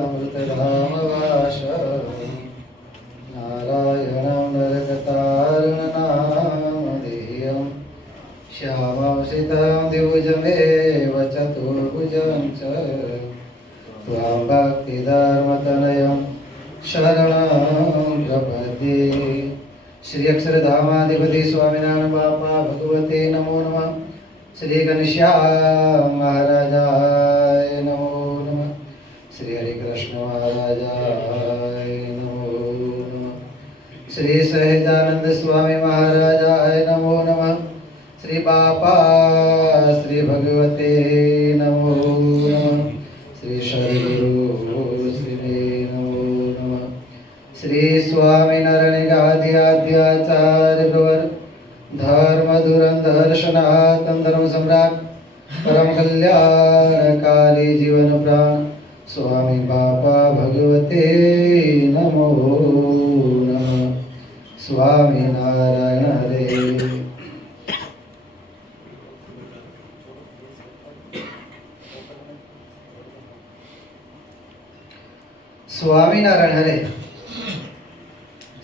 अमृतधामवास नारायणं नरकतारणनामधेयं श्यामं सीतां द्विभुजमेव चतुर्भुजं च त्वां भक्तिधर्मतनयं शरणं प्रपद्ये। श्री अक्षरधामाधिपति स्वामिनारायण बापा भगवते नमो नमः। श्री घनश्याम महाराजाय नमो नमः। श्री हरि कृष्ण महाराजाय नमो नमः। श्री सहजानंद स्वामी महाराजाय नमो नमः। श्री बापा श्री भगवते नमो नमः। श्री सद्गुरु श्री नमो नमः। श्री स्वामी नारायणाध्याचार्य प्रवर धर्म धुरंधर सनातन धर्म सम्राट परम कल्याणकारी जीवन प्राण स्वामी बापा भगवते नमो नमः। स्वामी नारायण हरे। સ્વામિનારાયણ હરે.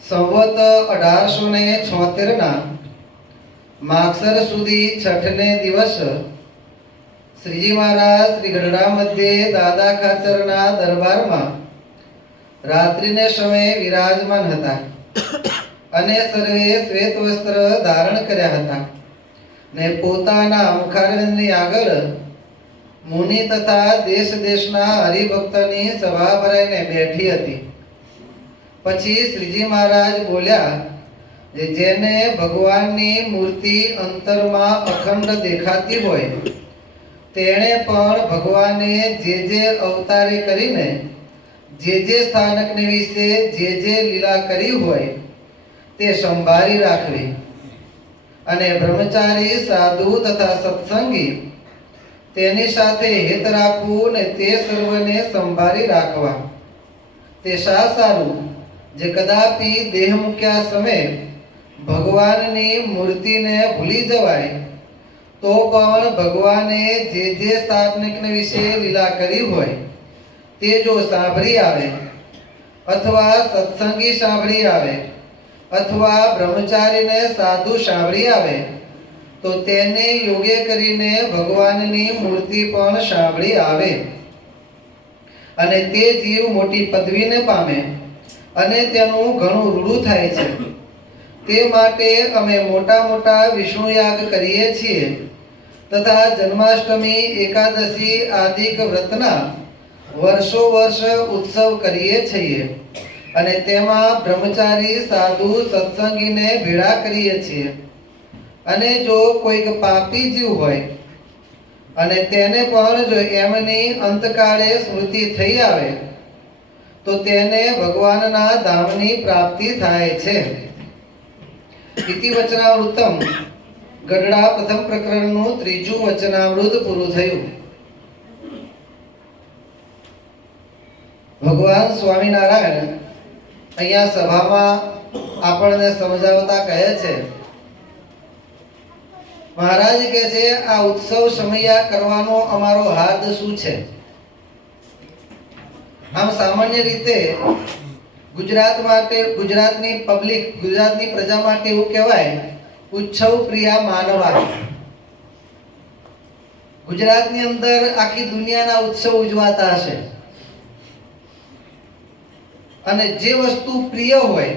સંવત 1876 ના માગસર સુધી છઠને દિવસ શ્રીજી મહારાજ શ્રી ગઢડા મધ્યે દાદા ખાચરના દરબારમાં રાત્રિને સમયે વિરાજમાન હતા અને સર્વે શ્વેત વસ્ત્ર ધારણ કર્યા હતા ને પોતાના મુખારવિંદની આગળ મુનિ તથા દેશ દેશના હરિભક્તની સભા ભરાઈને બેઠી હતી. પછી શ્રીજી મહારાજ બોલ્યા, જેને ભગવાનની મૂર્તિ અંતરમાં અખંડ દેખાતી હોય તેણે પણ ભગવાને જે અવતારે કરીને જે સ્થાનકને વિશે જે લીલા કરી હોય તે સંભાળી રાખવી અને બ્રહ્મચારી સાધુ તથા સત્સંગી તેની સાથે હિત રાખવું ને તે સર્વને સંભાળી રાખવા. તે શા સારું જે કદાપી દેહ મૂક્યા સમયે ભગવાનની મૂર્તિને ભૂલી જવાય તો પણ ભગવાને જે સ્થાનકને વિશે લીલા કરી હોય તે જો સાંભળી આવે અથવા સત્સંગી સાંભળી આવે અથવા બ્રહ્મચારીને સાધુ સાંભળી આવે તો તેને યોગ્ય કરીને ભગવાનની મૂર્તિ પણ સાંભળી આવે અને તે જીવ મોટી પદવીને પામે અને તેનું ઘણું રૂડું થાય છે. તે માટે અમે મોટા મોટા વિષ્ણુ યાગ કરીએ છીએ તથા જન્માષ્ટમી એકાદશી આદિક વ્રતના વર્ષો વર્ષ ઉત્સવ કરીએ છીએ અને તેમાં બ્રહ્મચારી સાધુ સત્સંગીને ભેળા કરીએ છીએ. અને જો કોઈક પાપી જીવ હોય અને તેને પણ જો એમની અંતકાળે સ્મૃતિ થઈ આવે તો તેને ભગવાનના ધામની પ્રાપ્તિ થાય છે. ઇતિ વચનામૃતમ ગઢડા પ્રથમ પ્રકરણનું 3જું વચનામૃત પૂરું થયું. ભગવાન સ્વામિનારાયણ અહીંયા સભામાં આપણને સમજાવતા કહે છે, મહારાજ કહે છે આ ઉત્સવ સમયા કરવાનો અમારો હાથ શું છે. આમ સામાન્ય રીતે ગુજરાત માટે, ગુજરાતની પબ્લિક, ગુજરાતની પ્રજા માટે એવું કહેવાય ઉત્સવ પ્રિયા માનવા. ગુજરાતની અંદર આખી દુનિયાના ઉત્સવ ઉજવાતા હશે અને જે વસ્તુ પ્રિય હોય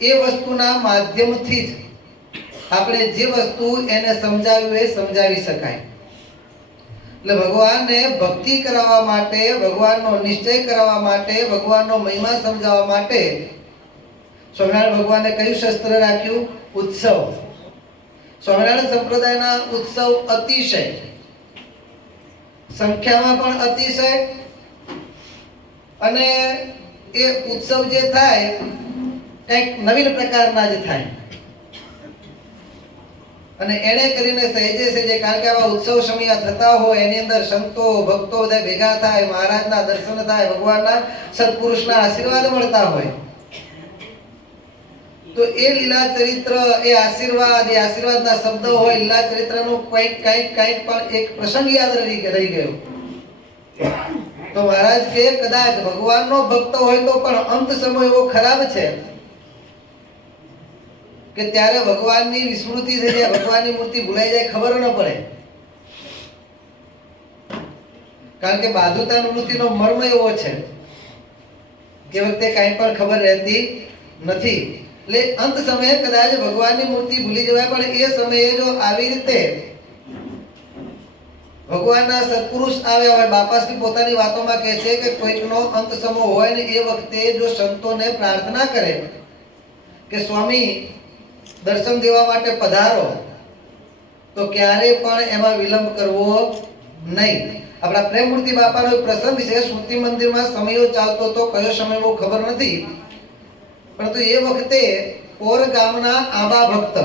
એ વસ્તુના માધ્યમથી જ આપણે જે વસ્તુ એને સમજાવી હોય સમજાવી શકાય. એટલે ભગવાનને ભક્તિ કરાવવા માટે, ભગવાનનો નિશ્ચય કરાવવા માટે, ભગવાનનો મહિમા સમજાવવા માટે સ્વામિનારાયણ ભગવાને કયું શસ્ત્ર રાખ્યું? ઉત્સવ. સ્વામિનારાયણ સંપ્રદાયના ઉત્સવ અતિશય, સંખ્યામાં પણ અતિશય અને એ ઉત્સવ જે થાય એક નવીન પ્રકારના જ થાય અને એને કરીને સહેજે કારણ કે આવા ઉત્સવ સમયા થતા હોય એની અંદર સંતો ભક્તો બધા ભેગા થાય, મહારાજના દર્શન થાય, ભગવાનના સત્પુરુષના આશીર્વાદ મળતા હોય તો એ લીલા ચરિત્ર, એ આશીર્વાદના શબ્દો હોય, લીલા ચરિત્રનું કંઈક પણ એક પ્રસંગ યાદ રહી ગયો તો મહારાજ કે કદાચ ભગવાનનો ભક્ત હોય તો પણ અંત સમય એવો ખરાબ છે કે ત્યારે ભગવાનની વિસ્મૃતિ થઈ જાય, ભગવાનની મૂર્તિ ભૂલાઈ જાય, ખબર ન પડે. કારણ કે બાધુતા વૃત્તિનો મર્મ એવો છે કે વખતે કાંઈ પણ ખબર રહેતી નથી. એટલે અંત સમયે કદાચ ભગવાનની મૂર્તિ ભૂલી જવાય, પણ એ સમયે જો આવી રીતે ભગવાનના સત્પુરુષ આવ્યા હોય, બાપાશ્રી પોતાની વાતોમાં કહે છે કે કોઈકનો અંત સમય હોય ને એ વખતે જો સંતોને પ્રાર્થના કરે કે સ્વામી દર્શન દેવા માટે પધારો, તો ક્યારે પણ એમાં વિલંબ કરવો નહીં. આપણા પ્રેમમૂર્તિ બાપાનો એક પ્રસંગ છે. સ્મૃતિ મંદિરમાં સમયો ચાલતો તો કયો સમય બહુ ખબર નથી, પરંતુ એ વખતે પોર ગામના આંબા ભક્ત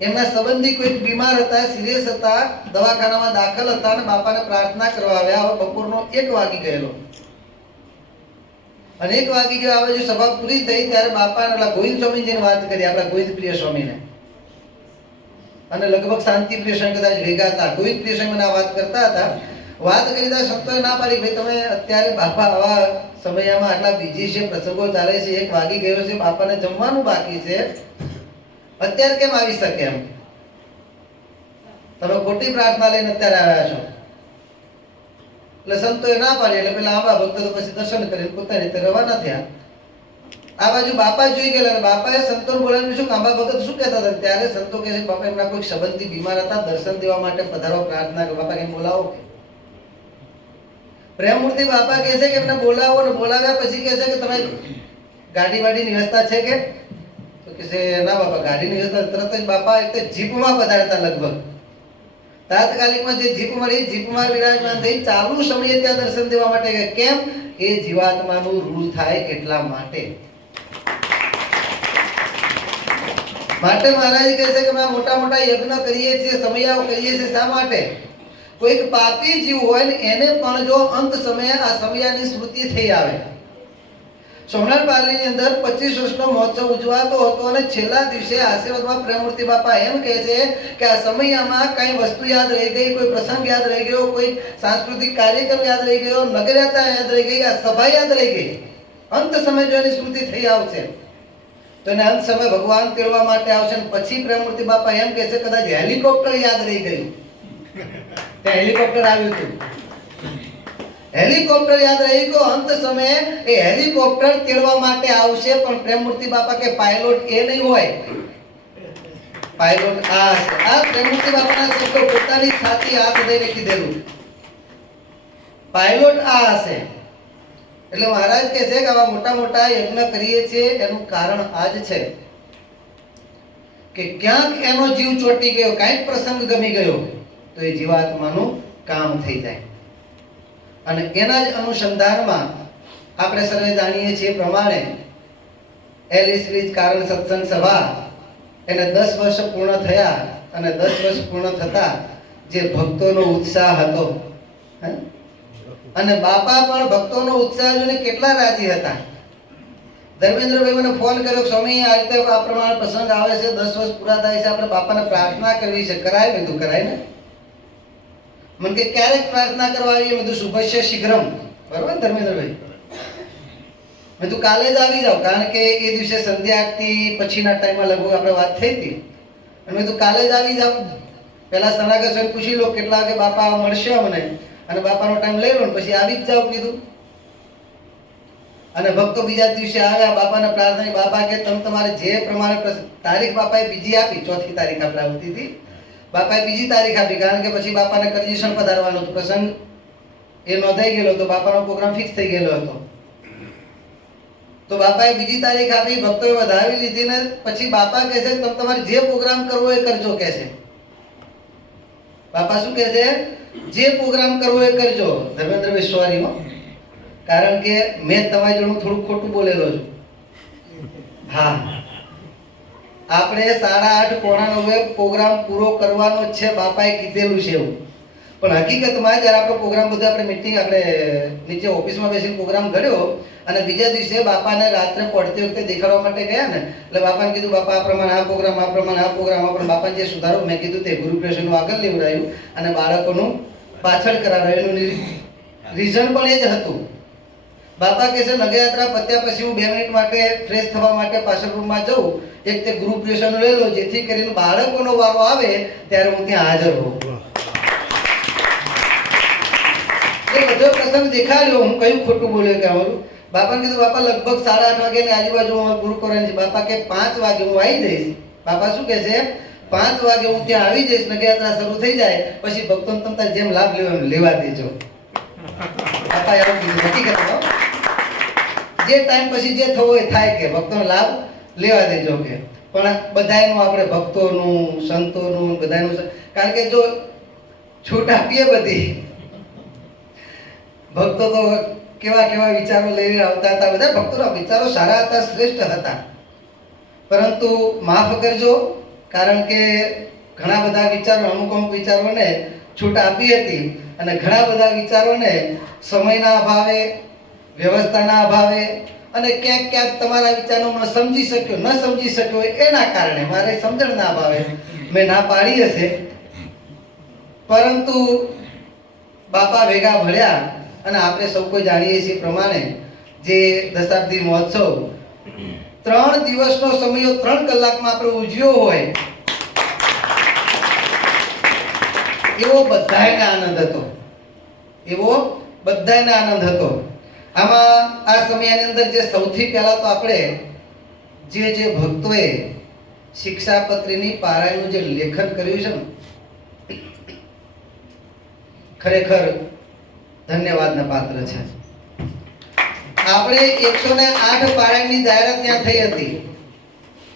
એમના સંબંધી કોઈ બીમાર હતા, સિરિયસ હતા, દવાખાનામાં દાખલ હતા અને બાપાને પ્રાર્થના કરવા આવ્યા. હવે બપોરનો 1 વાગી ગયેલો અને 1 વાગી ગયો. હવે જો સભા પૂરી થઈ ત્યારે બાપા ગોવિંદ સ્વામીજીને વાત કરી, આપણા ગોવિંદ પ્રિય સ્વામીને, અને લગભગ શાંતિ પ્રિય સ્વામી કદાચ ભેગા હતા. ગોવિંદ પ્રિય સ્વામી મને આ વાત કરતા હતા. વાત કરી ત્યાં સંતોએ ના પાડી, ભાઈ તમે અત્યારે બાપા આવા સમયમાં આટલા બીજી છે, પ્રસંગો ચાલે છે, 1 વાગી ગયો છે, બાપાને જમવાનું બાકી છે, અત્યારે કેમ આવી શકે એમ? તમે ખોટી પ્રાર્થના લઈને અત્યારે આવ્યા છો. એટલે સંતોએ ના પાડી. એટલે પેલા આંબા ભક્તો તો પછી દર્શન કરીને પોતાની રીતે રવાના થયા. આ બાજુ બાપા જોઈ ગયેલા અને બાપાએ સંતોને બોલાવ્યું શું, આંબા ભગત શું કહેતા હતા? ત્યારે સંતો કહે છે બાપા એમના કોઈ સંબંધી બીમાર હતા, દર્શન દેવા માટે પધારવા પ્રાર્થના કરો. બાપા કેમ બોલાવો? પ્રેમમૂર્તિ બાપા કહે છે કે એમને બોલાવો, ને બોલાવ્યા પછી કહે છે કે તમે ગાડી વાડીની વ્યવસ્થા છે કે? તો કહે છે ના બાપા ગાડીની વ્યવસ્થા. તરત જ બાપા એક જીપમાં પધારતા, લગભગ તાત્કાલિકમાં જે જીપ મળી, જીપમાં વિરાજમાન થઈ ચાલુ સમયે ત્યાં દર્શન દેવા માટે ગયા. કેમ? એ જીવાત્માનું રૂળ થાય એટલા માટે. માટે મહારાજ કહે છે કે અમે મોટા મોટા યજ્ઞ કરીએ છીએ, સમયાઓ કરીએ છીએ. શા માટે? કોઈક પાપી જીવ હોય ને એને પણ જો અંત સમયે આ સમયાની સ્મૃતિ થઈ આવે. સોમનાથ પાર્લીની અંદર 25 વર્ષનો મહોત્સવ ઉજવાતો હતો અને છેલ્લા દિવસે આશીર્વાદમાં પ્રેમમૂર્તિ બાપા એમ કહે છે કે આ સમયમાં કઈ વસ્તુ યાદ રહી ગઈ, કોઈ પ્રસંગ યાદ રહી ગયો, કોઈ સાંસ્કૃતિક કાર્યક્રમ યાદ રહી ગયો, નગરયાત્રા યાદ રહી ગઈ, આ સભા યાદ રહી ગઈ. અંત સમય જો એની સ્મૃતિ થઈ આવશે તો એને અંત સમય ભગવાન તેડવા માટે આવશે. પછી પ્રેમમૂર્તિ બાપા એમ કહે છે કદાચ હેલિકોપ્ટર યાદ રહી ગયું, ત્યાં હેલિકોપ્ટર આવ્યું હતું, હેલિકોપ્ટર યાદ રહી ગયો. અંત સમયે એ હેલિકોપ્ટર તેડવા માટે આવશે. પણ પ્રેમમૂર્તિ બાપા કે પાયલોટ એ નહીં હોય, પાયલોટ આ પ્રેમમૂર્તિ બાપાના શબ્દો પોતાની છાતી હાથ દઈને કીધેલું, પાયલોટ આ હશે. એટલે મહારાજ કહે છે કે આવા મોટા મોટા યજ્ઞ કરીએ છીએ એનું કારણ આ જ છે કે ક્યાંક એનો જીવ ચોંટી ગયો, કાંઈક પ્રસંગ ગમી ગયો તો એ જીવાત્માનું કામ થઈ જાય. અને એના જ અનુસંધાનમાં આપણે સર્વે જાણીએ છીએ પ્રમાણે એલિસ બ્રિજ કારણ સત્સંગ સભા એને 10 વર્ષ પૂર્ણ થયા અને 10 વર્ષ પૂર્ણ થતા જે ભક્તોનો ઉત્સાહ હતો, અને બાપા પણ ભક્તોનો ઉત્સાહ જોઈને કેટલા રાજી હતા. ધર્મેન્દ્રભાઈ મને ફોન કર્યો, સ્વામી આ રીતે આ પ્રમાણે પ્રસંગ આવે છે, 10 વર્ષ પૂરા થાય છે, આપણે બાપાને પ્રાર્થના કરવી છે. કરાય? મેં કીધું કરાય ને. મને કે ક્યારેક પ્રાર્થના કરવા આવીએ? મેં કીધું શુભસ્ય શીઘ્રમ. બરોબર ને ધર્મેન્દ્રભાઈ? મેં કીધું કાલે જ આવી જાઓ, કારણ કે એ દિવસે સંધ્યા આરતી પછીના ટાઈમમાં લગભગ આપણે વાત થઈ હતી. અને મેં કીધું કાલે જ આવી જાઓ. પહેલા સનાગર સ્વામી પૂછી લો કેટલા વાગે બાપા મળશે અમને, અને બાપાનો ટાઈમ લઈ લો ને પછી આવી જ જાઓ કીધું. અને ભક્તો બીજા દિવસે આવ્યા, બાપાને પ્રાર્થના. બાપા કે તમે તમારે જે પ્રમાણે તારીખ બાપાએ બીજી આપી, 4th તારીખ આપણે આવતી હતી, બાપાએ બીજી તારીખ આપી, કારણ કે પછી બાપાને કરજીસણ પધારવાનો હતો, પ્રસંગ એ નોંધાઈ ગયેલો હતો, બાપાનો પ્રોગ્રામ ફિક્સ થઈ ગયેલો હતો. તો બાપાએ બીજી તારીખ આપી, ભક્તોએ વધાવી લીધી ને પછી બાપા કહે છે તમે તમારે જે પ્રોગ્રામ કરવો એ કરજો કહે છે. બાપા શું કહે છે? જે પ્રોગ્રામ કરવો એ કરજો. ધર્મેન્દ્રભાઈ સોરી હો, કારણ કે મેં તમારી જોડે થોડું ખોટું બોલેલો છું. હા, આપણે 8:30 પોણા 9 પ્રોગ્રામ પૂરો કરવાનો જ છે, બાપાએ કીધેલું છે એવું. પણ હકીકતમાં જ્યારે આપણો પ્રોગ્રામ બધો આપણે મીટિંગ આપણે નીચે ઓફિસમાં બેસીને પ્રોગ્રામ ઘડ્યો અને બીજા દિવસે બાપાને રાત્રે પડતી વખતે દેખાડવા માટે ગયા ને, એટલે બાપાને કીધું બાપા આ પ્રમાણે આ પ્રોગ્રામ, આ પ્રમાણે આ પ્રોગ્રામ, આપણે બાપાને જે સુધારો મેં કીધું તે ગુરુ પ્રેશરનું આગળ લેવડાયું અને બાળકોનું પાછળ કરાવ્યું. રીઝન પણ એ જ હતું. બાપા કહે છે નગરયાત્રા પત્યા પછી હું 2 મિનિટ માટે ફ્રેશ થવા માટે પાછળ રૂમમાં જઉં, એક તે ગ્રુપ લેશન લઈ લો જેથી કરીને બાળકોનો વારો આવે ત્યારે હું ત્યાં હાજર હોઉં. એ બધો પ્રસંગ દેખાડ્યો. હું કયું ખોટું બોલ્યો કે અમારું બાપાને કીધું બાપા લગભગ 8:30 વાગ્યાની આજુબાજુ પૂરું કરવાની છે. બાપા કે 5 વાગે હું આવી જઈશ. બાપા શું કહે છે 5 વાગે હું ત્યાં આવી જઈશ, નગરયાત્રા શરૂ થઈ જાય પછી ભક્તોને તમારે જેમ લાભ લેવો એમ લેવા દેજો. બાપા એવું કીધું. હકીકતમાં જે ટાઈમ પછી જે થવો એ થાય કે ભક્તોનો લાભ લેવા દેજો કે. પણ બધાયનું આપણે ભક્તોનું સંતોનું બધાનું, કારણ કે જો છૂટ આપીએ બધી, ભક્તો તો કેવા કેવા વિચારો લઈને આવતા હતા. બધા ભક્તોના વિચારો સારા હતા, શ્રેષ્ઠ હતા, પરંતુ માફ કરજો કારણ કે ઘણા બધા વિચારો, અમુક વિચારોને છૂટ આપી હતી અને ઘણા બધા વિચારોને સમયના અભાવે, વ્યવસ્થાના અભાવે અને ક્યાંક ક્યાંક તમારા વિચારો ન સમજી શક્યો એના કારણે, મારે સમજણના અભાવે મેં ના પાડી હશે. પરંતુ બાપા ભેગા ભળ્યા અને આપણે સૌ કોઈ જાણીએ છીએ પ્રમાણે જે દશાબ્દી મહોત્સવ 3 દિવસનો સમય 3 કલાકમાં આપણે ઉજવ્યો હોય એવો બધાયને આનંદ હતો. આમાં આ સમયની અંદર જે સૌથી પહેલા તો આપણે જે ભક્તોએ શિક્ષાપત્રીની પારાયણનું જે લેખન કર્યું છે ને, ખરેખર ધન્યવાદના પાત્ર છે. આપણે 108 પારાયણની જાહેરાત ત્યાં થઈ હતી.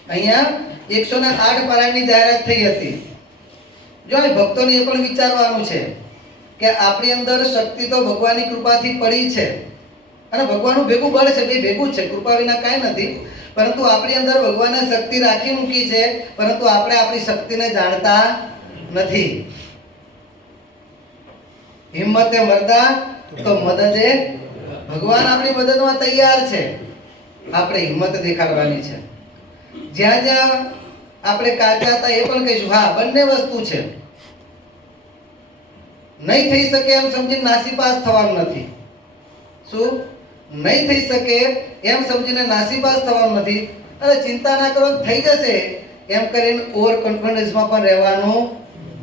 અહીંયા 108 પારાયણની જાહેરાત થઈ હતી. જો આ ભક્તોને એ પણ વિચારવાનું છે કે આપણી અંદર શક્તિ તો ભગવાનની કૃપાથી પડી છે અને ભગવાનનું ભેગું બળ છે, બે ભેગું છે, કૃપા વિના કાંઈ નથી. પરંતુ આપણી અંદર ભગવાને શક્તિ રાખી મૂકી છે, પરંતુ આપણે આપણી શક્તિને જાણતા નથી. હિંમતે મરદા તો મદદે ભગવાન આપણી મદદમાં તૈયાર છે. આપણે હિંમત દેખાડવાની છે. જ્યાં જ્યાં આપણે કાચા હતા એ પણ કહીશું. હા, બંને વસ્તુ છે. નહીં થઈ શકે એમ સમજીને નાસીપાસ થવાનું નથી. શું? નહીં થઈ શકે એમ સમજીને નાસીપાસ થવાનું નથી. અરે ચિંતા ના કરો, થઈ જશે એમ કરીને ઓવર કોન્ફિડન્સમાં પણ રહેવાનું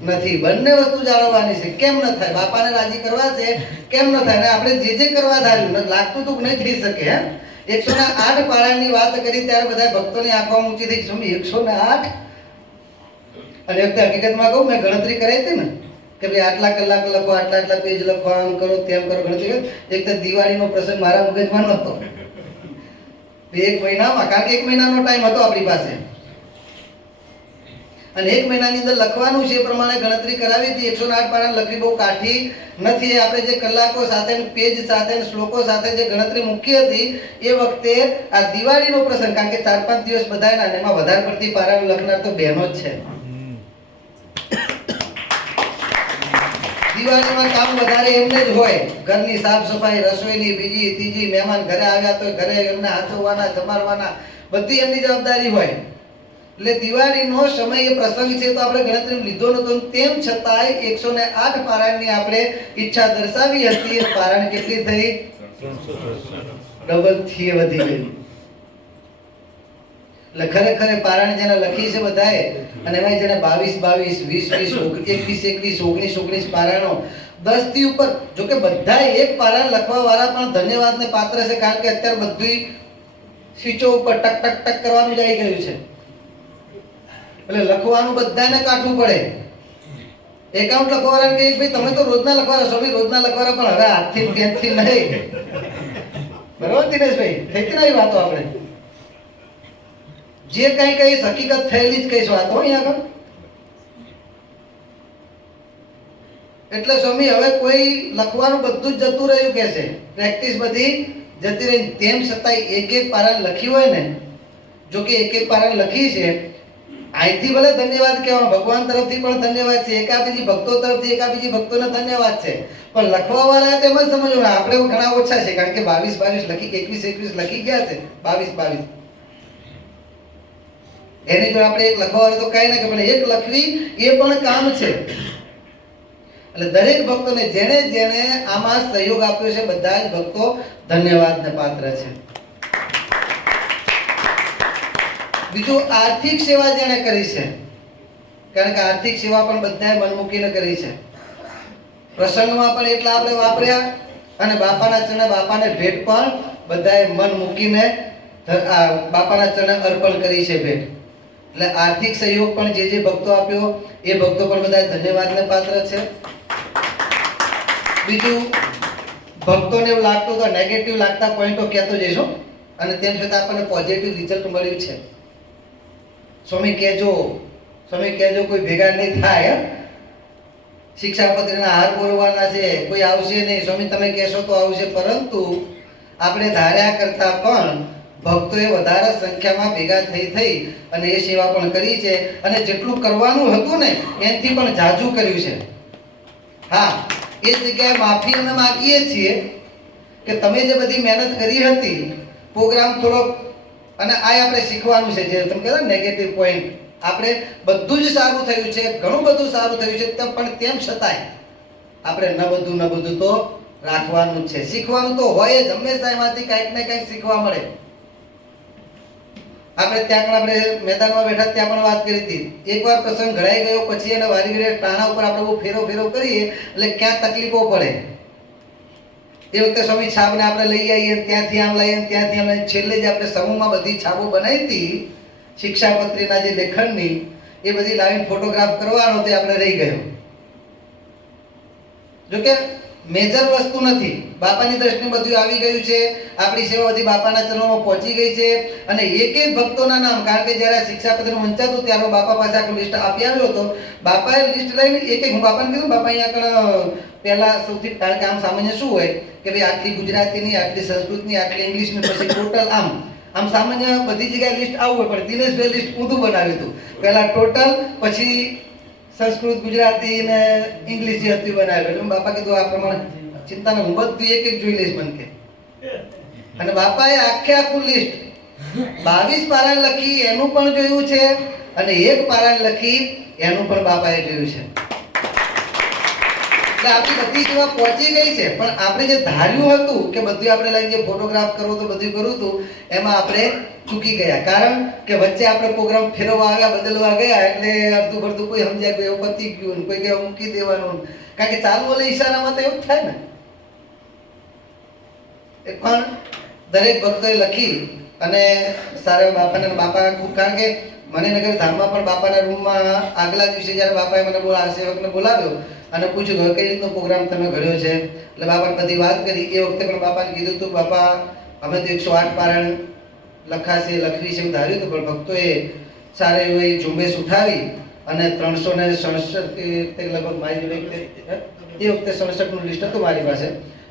નથી. બંને વસ્તુ જાળવવાની છે. કેમ ન થાય? બાપાને રાજી કરવા છે, કેમ ન થાય? ને આપણે જે કરવા ધાર્યું લાગતું તો નહીં થઈ શકે. 108 પારાયણની વાત કરી ત્યારે બધા ભક્તોની આંખો ઊંચી થઈ. સ્વામી 108? અને હકીકતમાં કહું, મેં ગણતરી કરાવી હતી ને કે ભાઈ આટલા કલાક લખો, આટલા પેજ લખો, આમ કરો તેમ કરો, ગણતરી. એક તો દિવાળીનો પ્રસંગ મારા મગજમાં નહોતો. 1 મહિનામાં, કારણ કે 1 મહિનાનો ટાઈમ હતો આપણી પાસે અને 1 મહિનાની અંદર લખવાનું છે એ પ્રમાણે ગણતરી કરાવી હતી. 108 પારાયણ લખવી બહુ કાઠી નથી. આપણે જે કલાકો સાથે, પેજ સાથે, શ્લોકો સાથે જે ગણતરી મૂકી હતી એ વખતે આ દિવાળીનો પ્રસંગ, કારણ કે 4-5 દિવસ બધાયના, એમાં વધારે પડતી પારાયણ લખનાર તો બહેનો જ છે. દિવાળીમાં કામ વધારે એમને જ હોય. ઘરની સાફ સફાઈ, રસોઈની, બીજી ત્રીજી, મહેમાન ઘરે આવ્યા તો ઘરે એમને હાચવવાના, જમાડવાના, બધી એમની જવાબદારી હોય. એટલે દિવાળીનો સમય એ પ્રસંગ છે તો આપણે ગણતરી લીધો નતો. તેમ છતાંય 108 પારાયણની આપણે ઈચ્છા દર્શાવી હતી. પારાયણ કેટલી થઈ? ડબલ થી વધી ગઈ. એટલે ખરેખર પારાયણ જેને લખી છે બધાએ, અને એમાં જેને 22, 20, 21, 19 પારાયણો 10 થી ઉપર, જો કે બધા એક પારાયણ લખવા વાળા પણ ધન્યવાદને પાત્ર છે. કારણ કે અત્યારે બધું સ્વિચો ઉપર ટક ટક ટક કરવાનું જ આવી ગયું છે. એટલે લખવાનું બધાને કાઠું પડે. એકાઉન્ટ લખવાવાળા કે ભાઈ તમે તો રોજના લખવાના, સ્વામી રોજના લખવાના, પણ હવે હાથથી પેનથી નહીં. બરોબર દિનેશભાઈ? થઈ હતી ને એ વાતો? આપણે જે કઈ કહીશ હકીકત થયેલી જ કહીશ વાતો અહીંયા આગળ. એટલે સ્વામી હવે કોઈ લખવાનું બધું જ જતું રહ્યું કે છે, પ્રેક્ટિસ બધી જતી રહી. તેમ છતાંય એક પારાયણ લખી હોય ને, જો કે એક પારાયણ લખી છે, અહીંથી ભલે ધન્યવાદ કહેવાનો, ભગવાન તરફથી પણ ધન્યવાદ છે, એકાબીજી ભક્તો તરફથી એકાબીજી ભક્તોને ધન્યવાદ છે. પણ લખવા વાળા તેમ જ સમજવું, આપણે ઘણા ઓછા છે. કારણ કે 22 લખી, 21 લખી ગયા છે. 22 એની જો આપણે એક લખવા વાળા તો કઈ ના કે, પણ એક લખવી એ પણ કામ છે. એટલે દરેક ભક્તોને જેણે જેણે આમાં સહયોગ આપ્યો છે બધા જ ભક્તો ધન્યવાદને પાત્ર છે. બીજું આર્થિક સેવા જેણે કરી છે, કારણ કે આર્થિક સેવા પણ બધાએ મન મૂકીને કરી છે. પ્રસંગમાં પણ એટલા આપણે વાપર્યા અને બાપાના ચરણે બાપાને ભેટ પણ બધાએ મન મૂકીને બાપાના ચરણે અર્પણ કરી છે ભેટ. એટલે આર્થિક સહયોગ પણ જે ભક્તો આપ્યો એ ભક્તો પણ બધા ધન્યવાદને પાત્ર છે. બીજું ભક્તોને એવું લાગતું તો નેગેટિવ લાગતા પોઈન્ટો કહેતો જઈશું અને તેમ છતાં આપણને પોઝિટિવ રિઝલ્ટ મળ્યું છે. સ્વામી કહેજો કોઈ ભેગા નહીં થાય. શિક્ષાપત્રીના હાર બોલવાના છે, કોઈ આવશે નહીં. સ્વામી તમે કહેશો તો આવશે, પરંતુ આપણે ધાર્યા કરતા પણ ભક્તોએ વધારે સંખ્યામાં ભેગા થઈ અને એ સેવા પણ કરી છે અને જેટલું કરવાનું હતું ને એનાથી પણ જાજુ કર્યું છે. હા, એ જગ્યાએ માફી અમે માંગીએ છીએ કે તમે જે બધી મહેનત કરી હતી, પ્રોગ્રામ થોડો, અને આ આપણે શીખવાનું છે. જે તમે કહેતા નેગેટિવ પોઈન્ટ, આપણે બધું જ સારું થયું છે, ઘણું બધું સારું થયું છે, પણ તેમ છતાંય આપણે ન બધું તો રાખવાનું છે. શીખવાનું તો હોય જ, હંમેશા એમાંથી કંઈક ને કંઈક શીખવા મળે. આપણે ત્યાં પણ આપણે મેદાનમાં બેઠા ત્યાં પણ વાત કરી હતી. એકવાર પ્રસંગ ઘડાઈ ગયો પછી એને વારી ઘડીએ ટાણા ઉપર આપણે બહુ ફેરો કરીએ એટલે ક્યાં તકલીફો પડે. એ વખતે સ્વામી છાપને આપણે લઈ આવીએ, ત્યાંથી આમ લઈએ, ત્યાંથી આમ લઈએ. છેલ્લે જ આપણે સમૂહમાં બધી છાપો બનાવી હતી શિક્ષાપત્રીના જે લેખનની, એ બધી લાવીને ફોટોગ્રાફ કરવાનો તે આપણે રહી ગયો. જોકે મેજર વસ્તુ નથી, બાપાની દ્રષ્ટિએ બધું આવી ગયું છે. આપણી સેવા બધી બાપાના ચરણોમાં પહોંચી ગઈ છે અને એક ભક્તોના નામ, કારણ કે જ્યારે શિક્ષાપત્રનું વંચાતું ત્યારે બાપા પાસે આખું લિસ્ટ આપી આવ્યો હતો. બાપાએ લિસ્ટ લઈને હું બાપાને કીધું, બાપા અહીંયા આગળ પહેલા સૌથી, કારણ કે આમ સામાન્ય શું હોય કે ભાઈ આટલી ગુજરાતીની, આટલી સંસ્કૃતની, આટલી ઇંગ્લિશની, પછી ટોટલ આમ સામાન્ય બધી જગ્યાએ લિસ્ટ આવું હોય, પણ દિનેશભાઈ લિસ્ટ ઊંધું બનાવ્યું હતું. પહેલા ટોટલ, પછી સંસ્કૃત, ગુજરાતી ને ઇંગ્લિશ જે હતી બનાવ્યું. એટલે બાપા કીધું આ પ્રમાણે ચિંતાને હું બધું એક જોઈ લઈશ મને કે. અને બાપાએ આખું લિસ્ટ 22 પારાયણ લખી એનું પણ જોયું છે અને 1 પારાયણ લખી એનું પણ બાપાએ જોયું છે. એટલે આપણી બધી સેવા પહોંચી ગઈ છે, પણ આપણે જે ધાર્યું હતું કે બધું આપણે લઈને જે ફોટોગ્રાફ કરવો તો બધું કરવું હતું, એમાં આપણે ચૂકી ગયા. કારણ કે વચ્ચે આપણે પ્રોગ્રામ ફેરવવા આવ્યા, બદલવા ગયા, એટલે અડધું પડતું કોઈ સમજ્યા કે એવું પતી ગયું, કોઈ કે મૂકી દેવાનું. કારણ કે ચાલુ વાળા ઈશારામાં તો એવું જ થાય ને. એ પણ દરેક ભક્તોએ લખી અને સારા બાપાને, બાપા ખૂબ, કારણ કે મણિનગર ધામમાં પણ બાપાના રૂમમાં આગલા દિવસે જ્યારે બાપાએ મને સેવકને બોલાવ્યો અને પૂછ્યું કઈ રીતનો પ્રોગ્રામ તમે ઘડ્યો છે, એટલે બાપાને બધી વાત કરી. એ વખતે પણ બાપાને કીધું હતું, બાપા અમે તો 108 પારાયણ લખવી છે એવું ધાર્યું હતું, પણ ભક્તોએ સારા એવી ઝુંબેશ ઉઠાવી અને 367 લગભગ મારી જોડે એ વખતે 67નું લિસ્ટ હતું મારી પાસે.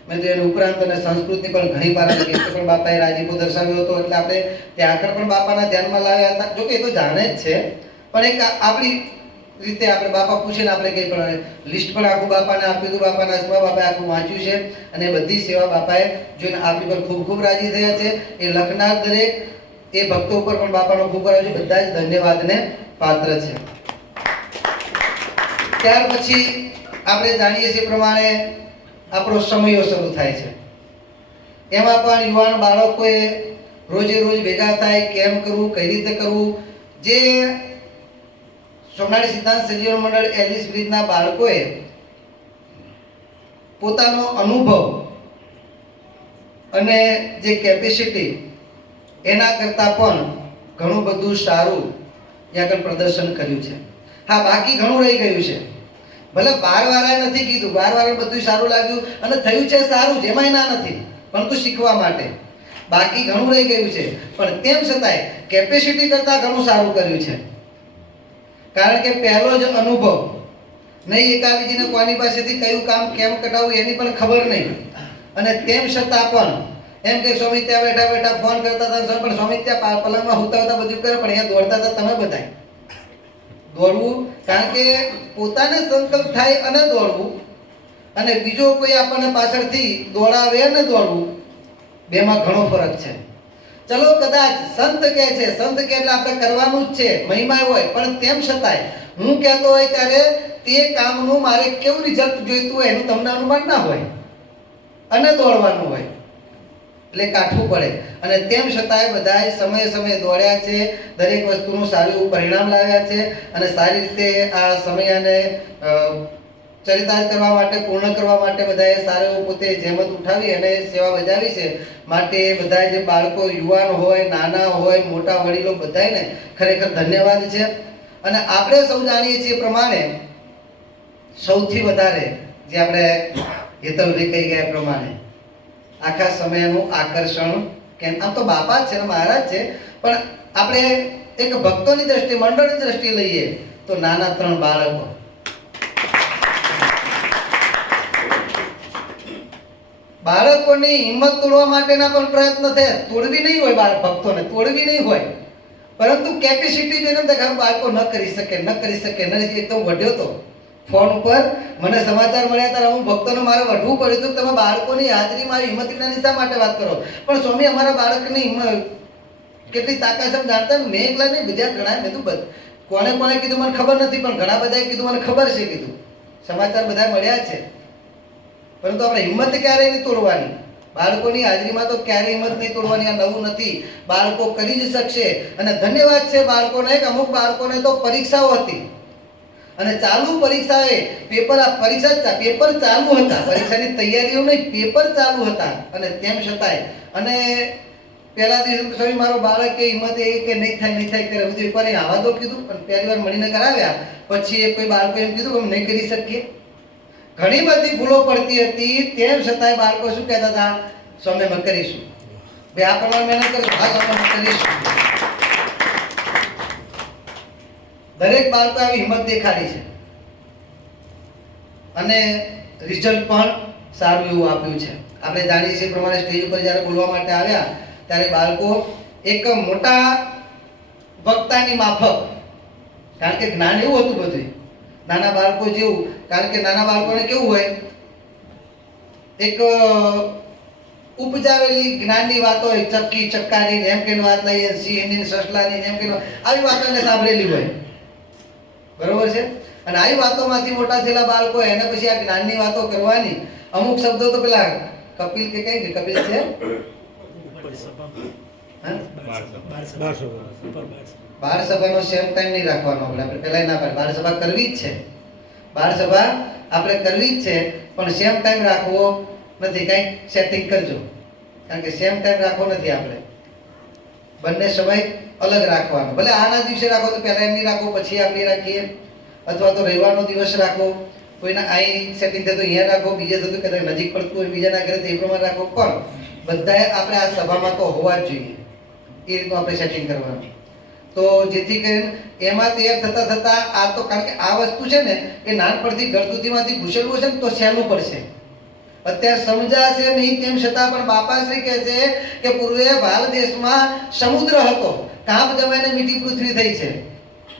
મેં તો એની ઉપરાંત અને સંસ્કૃતની પણ ઘણી પારાયણ લખી, પણ બાપાએ રાજીપો દર્શાવ્યો હતો. એટલે આપણે ત્યાં આગળ પણ બાપાના ધ્યાનમાં લાવ્યા હતા. જોકે એ તો જાણે જ છે, પણ એક આપણી રીતે આપણે બાપા પૂછે ને આપણે કંઈ પણ લિસ્ટ પણ આખું બાપાને આપ્યું હતું. બાપાના હસ્તમાં બાપાએ આખું વાંચ્યું છે અને બધી સેવા બાપાએ જોઈને આપણી પર ખૂબ ખૂબ રાજી થયા છે. એ લખનાર દરેક એ ભક્તો ઉપર પણ બાપાનો ખૂબ રાજી છે. બધા જ ધન્યવાદને પાત્ર છે. ત્યાર પછી આપણે જાણીએ છીએ પ્રમાણે આપણો સમયો શરૂ થાય છે. એમાં પણ યુવાન બાળકોએ રોજે રોજ ભેગા થાય, કેમ કરવું, કઈ રીતે કરવું. જે સોમનાથ સિદ્ધાંત સંજીવન મંડળ એલિસ બ્રિજના બાળકોએ પોતાનો અનુભવ અને જે કેપેસિટી એના કરતાં પણ ઘણું બધું સારું ત્યાં આગળ પ્રદર્શન કર્યું છે. હા, બાકી ઘણું રહી ગયું છે. ભલે 12 વારાએ નથી કીધું, 12 વારે બધું સારું લાગ્યું અને થયું છે સારું, જેમાંય ના નથી, પરંતુ શીખવા માટે બાકી ઘણું રહી ગયું છે. પણ તેમ છતાંય કેપેસિટી કરતાં ઘણું સારું કર્યું છે. કારણ કે પહેલો જ અનુભવ નહીં, એકાબીજીને કોની પાસેથી કયું કામ કેમ કટાવવું એની પણ ખબર નહીં, અને તેમ છતાં પણ એમ કે સ્વામી ત્યાં બેઠા બેઠા ફોન કરતા હતા, પણ સ્વામી ત્યાં પલંગમાં હોતા હોતા બધું કરે, પણ અહીંયા દોડતા હતા તમે બધા. દોડવું, કારણ કે પોતાને સંકલ્પ થાય અને દોડવું, અને બીજો કોઈ આપણને પાછળથી દોડાવે અને દોડવું, બેમાં ઘણો ફરક છે. ચલો કદાચ સંત કહે છે, સંત કે એટલે આપણે કરવાનું જ છે, મહિમા હોય, પણ તેમ છતાંય હું કહેતો હોય ત્યારે તે કામનું મારે કેવું રિઝલ્ટ જોઈતું હોય એનું તમને અનુમાન ના હોય અને દોડવાનું હોય એટલે કાઠવું પડે. અને તેમ છતાંય બધાએ સમયે સમયે દોડ્યા છે, દરેક વસ્તુનું સારું એવું પરિણામ લાવ્યા છે અને સારી રીતે આ સમયને ચરિતાર્થ કરવા માટે, પૂર્ણ કરવા માટે બધાએ સારો પોતે જહેમત ઉઠાવી અને સેવા બજાવી છે. માટે બધા જે બાળકો, યુવાન હોય, નાના હોય, મોટા વડીલો, બધાને ખરેખર ધન્યવાદ છે. અને આપણે સૌ જાણીએ છીએ પ્રમાણે સૌથી વધારે જે આપણે હેતલભાઈ કહી ગયા પ્રમાણે આખા સમયનું આકર્ષણ કે આમ તો બાપા જ છે ને મહારાજ છે, પણ આપણે એક ભક્તોની દ્રષ્ટિ, મંડળની દ્રષ્ટિ લઈએ તો નાના 3 બાળકો. બાળકોની હિંમત તોડવા માટેના પણ પ્રયત્ન થયા. તોડવી નહીં હોય ભક્તોને, તોડવી નહીં હોય, પરંતુ કેપેસિટી જોઈને બાળકો ન કરી શકે. એકદમ વઢ્યો તો ફોન ઉપર મને સમાચાર મળ્યા ત્યારે હું ભક્તોને મારે વઢવું પડ્યું હતું, તમે બાળકોની હાજરીમાં આવી હિંમત વિનાની શા માટે વાત કરો? પણ સ્વામી અમારા બાળકની હિંમત કેટલી તાકાત છે જાણતા. મેં એકલા નહીં, બીજા ઘણા. મેં તો કોને કોને કીધું મને ખબર નથી, પણ ઘણા બધાએ કીધું મને ખબર છે કીધું. સમાચાર બધા મળ્યા છે. પરંતુ આપણે હિંમત ક્યારેય નહીં તોડવાની. બાળકોની હાજરીમાં તો ક્યારેય હિંમત નહીં તોડવાની. આ નવું નથી, બાળકો કરી જ શકશે. અને ધન્યવાદ છે બાળકોને કે અમુક બાળકોને તો પરીક્ષાઓ હતી અને ચાલુ પરીક્ષાએ પેપર ચાલુ હતા, પરીક્ષાની તૈયારીઓ નહીં, પેપર ચાલુ હતા. અને તેમ છતાંય અને પહેલા દિવસે સ્વામી મારો બાળક હિંમત એ કે નહીં થાય કરે બધું એકવાર આવા દો કીધું. પણ પહેલી વાર મળીને કરાવ્યા પછી એ કોઈ બાળકો એમ કીધું કે અમે નહીં કરી શકીએ. ઘણી બધી ભૂલો પડતી હતી, તેમ છતાંય બાળકો શું કહેતા હતા? સ્વામી અમે કરીશું. ભાઈ આ પ્રમાણે મહેનત કરીશું. હા સ્વામી અમે કરીશું. દરેક બાળકો આવી હિંમત દેખાડી છે અને રિઝલ્ટ પણ સારું એવું આપ્યું છે. આપણે જાણીએ છીએ પ્રમાણે સ્ટેજ ઉપર જ્યારે બોલવા માટે આવ્યા ત્યારે બાળકો એક મોટા વક્તાની માફક, કારણ કે જ્ઞાન એવું હતું બધું નાના બાળકો જેવું. કારણ કે નાના બાળકોને કેવું હોય, એક ઉપજાવેલી જ્ઞાનની વાતો હોય, ચક્કી ચક્કાની એમ કે વાત લઈએ, સિંહની સસલાની એમ કે આવી વાતો એને સાંભળેલી હોય. બરોબર છે? અને આવી વાતોમાંથી મોટા થયેલા બાળકો એને પછી આ જ્ઞાનની વાતો કરવાની. અમુક શબ્દો તો પેલા કપિલ કે કઈ કે કપિલ છે બાળ સભાનો સેમ ટાઈમ નહીં રાખવાનો. આપણે પહેલા ના પાડે બાળ સભા કરવી જ છે, બાળ સભા આપણે કરવી જ છે, પણ સેમ ટાઈમ રાખવો નથી. કંઈક સેટિંગ કરજો, કારણ કે સેમ ટાઈમ રાખવો નથી. આપણે બંને સમય અલગ રાખવાનો. ભલે આના દિવસે રાખો તો પહેલા એમની રાખો, પછી આપણે રાખીએ, અથવા તો રવિવારનો દિવસ રાખો. કોઈના અહીં સેટિંગ થતું અહીંયા રાખો, બીજે થતું કદાચ નજીક પડતું હોય બીજાના ઘરે તો એ પ્રમાણે રાખો. પણ બધાએ આપણે આ સભામાં તો હોવા જ જોઈએ, એ રીતનું આપણે સેટિંગ કરવાનું. તો જેથી કરીને એમાં તૈયાર થતા આ તો, કારણ કે આ વસ્તુ છે ને એ નાનપણથી ગળદૂધીમાંથી ઘૂસેલું હશે ને તો સહેલું પડશે. અત્યારે સમજાશે નહીં, તેમ છતાં પણ બાપાશ્રી કહે છે કે પૂર્વે ભારત દેશમાં સમુદ્ર હતો, કાપ જમાઈને મીઠી પૃથ્વી થઈ છે.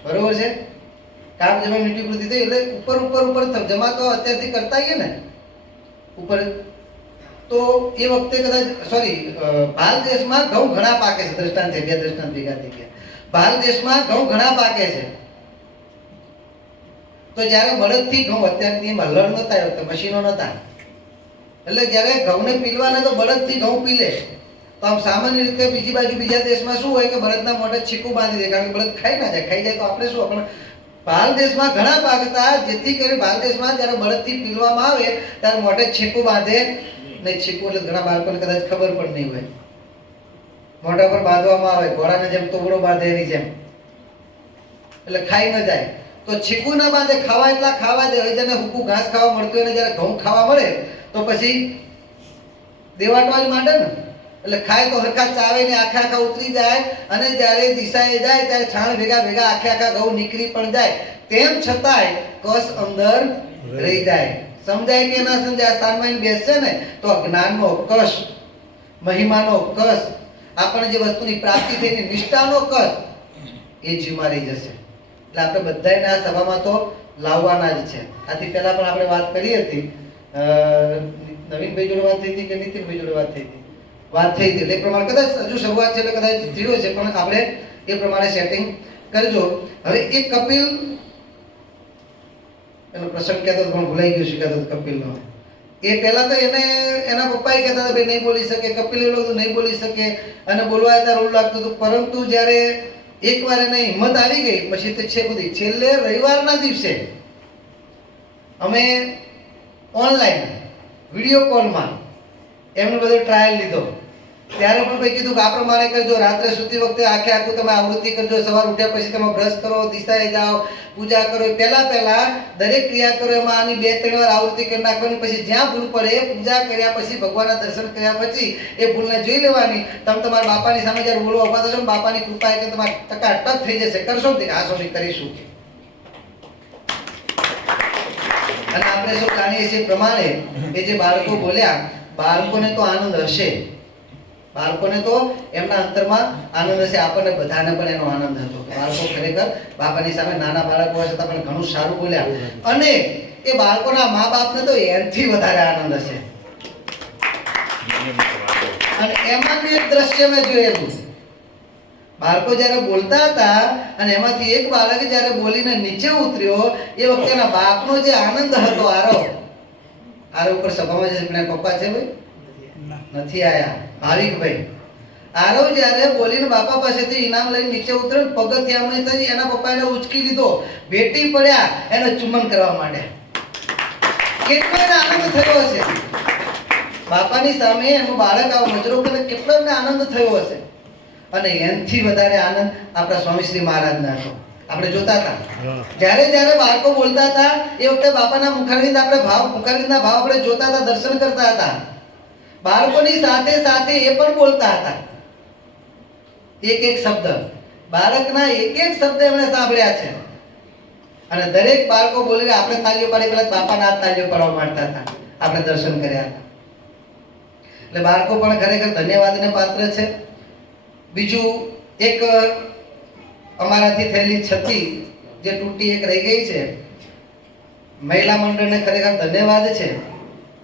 બરોબર છે? કાપ જમાઈ મીઠી પૃથ્વી થઈ એટલે ઉપર જમા તો અત્યારથી કરતા આવીએ ને ઉપર. તો એ વખતે કદાચ ભારત દેશમાં ઘઉં ઘણા પાકે છે. દ્રષ્ટાંત છે, 2 દ્રષ્ટાંત ભેગા થઈ ગયા. ભારત દેશમાં ઘઉં ઘણા પાકે છે. તો જ્યારે બળદથી ઘઉં, અત્યારની હલણ નહોતા, મશીનો નહોતા, એટલે જ્યારે ઘઉંને પીલવાના તો બળદથી ઘઉં પીલે. તો આમ સામાન્ય રીતે બીજી બાજુ બીજા દેશમાં શું હોય કે બળદના મોઢે છીકું બાંધી દે, કારણ કે બળદ ખાઈ ના જાય. ખાઈ જાય તો આપણે શું? આપણે ભારત દેશમાં ઘણા પાકતા, જેથી કરી ભારત દેશમાં જ્યારે બળદથી પીલવામાં આવે ત્યારે મોઢે છીકું બાંધે નહીં. છીકું એટલે ઘણા બાળકોને કદાચ ખબર પણ નહીં હોય. મોઢા પર બાંધવામાં આવે, ઘોડાને જેમ તોબડો બાંધે એની જેમ, એટલે ખાઈ ન જાય. તો છીકું ના બાંધે, ખાવા એટલા ખાવા દે. જેને હુકું ઘાસ ખાવા મળતું હોય ને જ્યારે ઘઉં ખાવા મળે તો પછી દેવાટવા જ માંડે ને. એટલે ખાય તો હરખા ચાવે ને આખા ઉતરી જાય. અને જ્યારે દિશાએ જાય ત્યારે છાણ ભેગા આખા ઘઉં નીકળી પણ જાય. તેમ છતાંય કસ અંદર રહી જાય. સમજાય કે ના સમજાય? સ્થાનમાં બેસશે ને તો જ્ઞાનનો કસ, મહિમાનો કસ, આપણને જે વસ્તુની પ્રાપ્તિ થઈને નિષ્ઠાનો કસ એ જીવમાં રહી જશે. એટલે આપણે બધાને આ સભામાં તો લાવવાના જ છે. આથી પહેલા પણ આપણે વાત કરી હતી, નવીનભાઈ જોડે વાત થઈ હતી કે નીતિનભાઈ જોડે વાત થઈ હતી? વાત થઈ હતી. એટલે એ પ્રમાણે કદાચ હજુ શરૂઆત છે એટલે કદાચ થયો છે, પણ આપણે એ પ્રમાણે સેટિંગ કરજો. હવે એ કપિલ એનો પ્રસંગ કહેતો હતો પણ ભૂલાઈ ગયું છે, કહેતો હતો કપિલનો. એ પહેલા તો એને એના પપ્પાએ કહેતા હતા ભાઈ નહીં બોલી શકે, કપિલ એવું હતું નહીં બોલી શકે અને બોલવા ત્યારે એવું લાગતું હતું. પરંતુ જ્યારે એકવાર એને હિંમત આવી ગઈ પછી તો છે બધી. છેલ્લે રવિવારના દિવસે અમે ઓનલાઈન વિડીયો કોલમાં એમનો બધો ટ્રાયલ લીધો. ત્યારે પણ ભાઈ કીધું કે આ પ્રમાણે કરજો, રાત્રે સૂતી વખતે આખે આખું તમે આવૃત્તિ કરજો, સવાર ઉઠ્યા પછી તમે બ્રશ કરો, દિશાએ જાઓ, પૂજા કરો. પહેલા દરેક ક્રિયા કરો એમાં આની 2-3 વાર આવૃત્તિ કરી નાખવાની. પછી જ્યાં ભૂલ પડે પૂજા કર્યા પછી, ભગવાનના દર્શન કર્યા પછી એ ભૂલને જોઈ લેવાની. તમે તમારા બાપાની સામે જ્યારે બોલવા ઉભા થશો ને બાપાની કૃપા કે તમારે ટકાટક થઈ જશે. કરશો ને આ સોની કરીશું. અને આપણે શું જાણીએ છીએ પ્રમાણે એ જે બાળકો બોલ્યા, બાળકોને તો આનંદ હશે, બાળકોને તો એમના અંતરમાં આનંદ હશે. આપણને બધાને પણ એનો આનંદ હતો. બાળકો ખરેખર બાપાની સામે નાના બાળકો હોય છતાં પણ ઘણું સારું બોલ્યા. અને એ બાળકોના મા બાપને તો એનથી વધારે આનંદ હશે. અને એમાંથી એક દ્રશ્ય મેં જોયેલું. બાળકો જ્યારે બોલતા હતા અને એમાંથી એક બાળક જ્યારે બોલીને નીચે ઉતર્યો એ વખતે એના બાપનો જે આનંદ હતો, આરો ઉપર સભામાં જે પપ્પા છે ભાઈ નથી આયા, ભાવિકભાઈ. આરવ જ્યારે બોલીને બાપા પાસેથી ઇનામ લઈને નીચે ઉતરે, પગથિયામાં થઈ એના પપ્પા એને ઉચકી લીધો, ભેટી પડ્યા, એને ચુંબન કરવા માંડ્યા. કેટલો એને આનંદ થયો હશે બાપાની સામે. એનું બાળક આવો નજરો કરે, કેટલો એને આનંદ થયો હશે. અને એનથી વધારે આનંદ આપણા સ્વામીશ્રી મહારાજના હતો. આપણે જોતા હતા જ્યારે બાળકો બોલતા હતા એ વખતે બાપાના મુખારવિંદ આપણે મુખારવિંદના ભાવ આપણે જોતા હતા, દર્શન કરતા હતા. બાળકોની સાથે સાથે એ પણ બોલતા હતા. એક શબ્દ, બાળકના એક શબ્દ એમણે સાંભળ્યા છે. અને દરેક બાળકો બોલીને આપણે તાળીઓ પાડી પેલા બાપાના હાથ તાળીઓ પાડવા માંડતા હતા. આપણે દર્શન કર્યા હતા. એટલે બાળકો પણ ખરેખર ધન્યવાદને પાત્ર છે. બીજું એક અમારાથી થયેલી છતી જે તૂટી એક રહી ગઈ છે, મહિલા મંડળને ખરેખર ધન્યવાદ છે.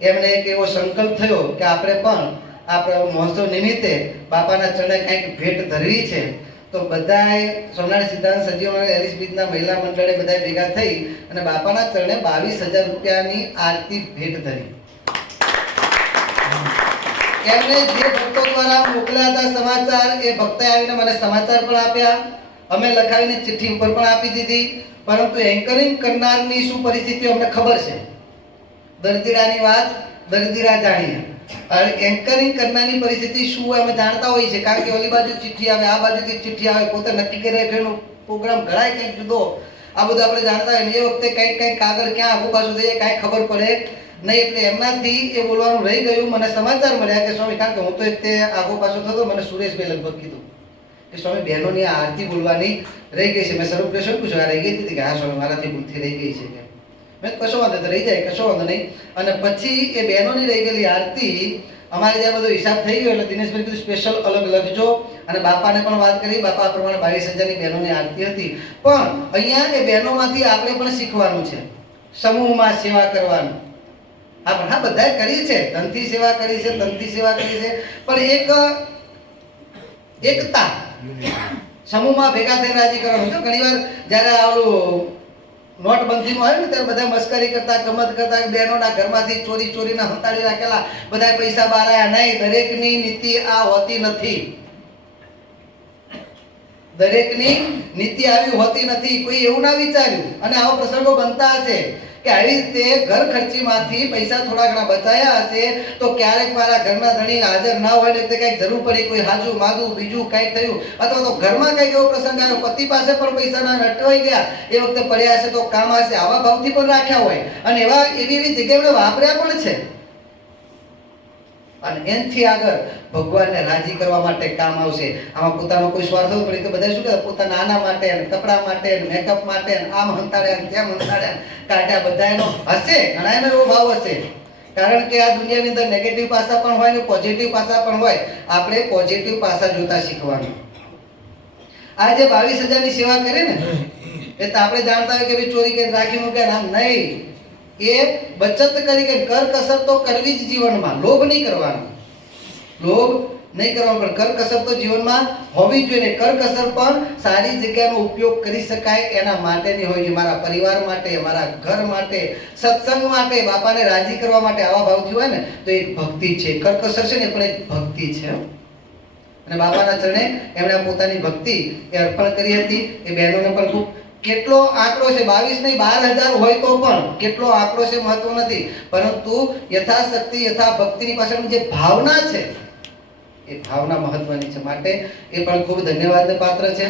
એમને એક એવો સંકલ્પ થયો કે આપણે પણ આપણા મહોત્સવ નિમિત્તે બાપાના ચરણે કંઈક ભેટ ધરવી છે. તો બધાએ સોમનાથ સિદ્ધાંત સજીવન એલિસ બીજના મહિલા મંડળે બધાએ ભેગા થઈ અને બાપાના ચરણે 22,000 રૂપિયાની આરતી ભેટ ધરી. એમને જે ભક્તો દ્વારા મોકલ્યા હતા સમાચાર, એ ભક્તોએ આવીને મને સમાચાર પણ આપ્યા, અમે લખાવીને ચિઠ્ઠી ઉપર પણ આપી દીધી. પરંતુ એન્કરિંગ કરનારની શું પરિસ્થિતિ અમને ખબર છે. દરદીરાની વાત દરદીરા જાણીએ. એન્કરિંગ કરનારની પરિસ્થિતિ શું હોય અમે જાણતા હોઈએ છીએ, કારણ કે ઓલી બાજુ ચિઠ્ઠી આવે, આ બાજુથી ચિઠ્ઠી આવે, પોતે નક્કી કરે કે પ્રોગ્રામ ઘડાય કંઈક જુદો, આ બધું આપણે જાણતા હોય. એ વખતે કંઈક કાગળ ક્યાં આગુ પાછું થઈ જાય કાંઈ ખબર પડે નહીં. એટલે એમનાથી એ બોલવાનું રહી ગયું. મને સમાચાર મળ્યા કે સ્વામી, કારણ કે હું તો તે આગો પાછો થતો, મને સુરેશભાઈ લગભગ કીધું કે સ્વામી બહેનોની આરતી બોલવાની રહી ગઈ છે. મેં સર્વપ્રશ્ન પૂછ્યો, આ રહી ગઈ હતી કે હા સ્વામી મારાથી ભૂલથી રહી ગઈ છે. મેં કશો વાંધો તો રહી જાય, કશો વાંધો નહીં. અને પછી એ બહેનોની રહી ગયેલી આરતી અમારે જ્યારે બધો હિસાબ થઈ ગયો એટલે દિનેશભાઈ કીધું સ્પેશિયલ અલગ લખજો. અને બાપાને પણ વાત કરી. બાપા પ્રમાણે 22,000ની બહેનોની આરતી હતી. પણ અહીંયા એ બહેનોમાંથી આપણે પણ શીખવાનું છે, સમૂહમાં સેવા કરવાનું. આપણે હા બધાએ કરી છે, ધનથી સેવા કરી છે, તનથી સેવા કરી છે, પણ એકતા સમૂહમાં ભેગા થઈને રાજી કરવાનું. જો ઘણીવાર જ્યારે આવલું નોટબંધીનું આવ્યું ને ત્યારે બધા મસ્કરી કરતા, ગમત કરતા, બહેનોના ઘરમાંથી ચોરીના હંતાડી રાખેલા, બધા પૈસા બહાર આવ્યા. નહીં, દરેકની નીતિ આ હોતી નથી. દરેકની નીતિ આવી હોતી નથી. કોઈ એવું ના વિચાર્યું. અને આવા પ્રસંગો બનતા હશે કે આવી રીતે ઘર ખર્ચીમાંથી પૈસા થોડા ઘણા બચાયા હશે તો ક્યારેક મારા ઘરના ધણી હાજર ના હોય ને તે કંઈક જરૂર પડી, કોઈ હાજુ માગું, બીજું કંઈક થયું, અથવા તો ઘરમાં કંઈક એવો પ્રસંગ આવ્યો, પતિ પાસે પણ પૈસા ના નટવાઈ ગયા, એ વખતે પડ્યા હશે તો કામ હશે. આવા ભાવથી પણ રાખ્યા હોય અને એવી જગ્યાએ વાપર્યા પણ છે. અને એનથી આગળ ભગવાનને રાજી કરવા માટે કામ આવશે. આમાં પોતાનો કોઈ સ્વાર્થ હોય પણ એ તો બધા શું કરે, પોતાના આના માટે ને કપડા માટે ને મેકઅપ માટે ને આમ હંતાડ્યા ને તેમ હંતાડ્યા કાઢ્યા, બધા એનો હશે, ઘણા એનો એવો ભાવ હશે. કારણ કે આ દુનિયાની અંદર નેગેટિવ પાસા પણ હોય ને પોઝિટિવ પાસા પણ હોય. આપણે પોઝિટિવ પાસા જોતા શીખવાનું. આ જે 22,000ની સેવા કરે ને એ તો આપણે જાણતા હોય કે ભાઈ ચોરી કરીને રાખી મૂકે, આમ નહીં. એ બચત કરી કે કર કસર તો કરવી જ જીવનમાં. લોભ નહીં કરવાનો. લોભ નહીં કરવાનું, પણ કરકસર તો જીવનમાં હોવી જોઈએ. કરકસર પણ સારી જગ્યાનો ઉપયોગ કરી શકાય એના માટેની હોય છે. મારા પરિવાર માટે, મારા ઘર માટે, સત્સંગ માટે, બાપાને રાજી કરવા માટે આવા ભાવથી હોય ને તો એક ભક્તિ છે. કરકસર છે ને પણ એક ભક્તિ છે. અને બાપાના ચરણે એમણે પોતાની ભક્તિ એ અર્પણ કરી હતી. એ બહેનોને પણ ખૂબ કેટલો આંકડો છે, 22 નહીં 12,000 હોય તો પણ કેટલો આંકડો છે મહત્વ નથી, પરંતુ યથાશક્તિ યથા ભક્તિની પાછળની જે ભાવના છે એ ભાવના મહત્વની છે. માટે એ પણ ખૂબ ધન્યવાદને પાત્ર છે.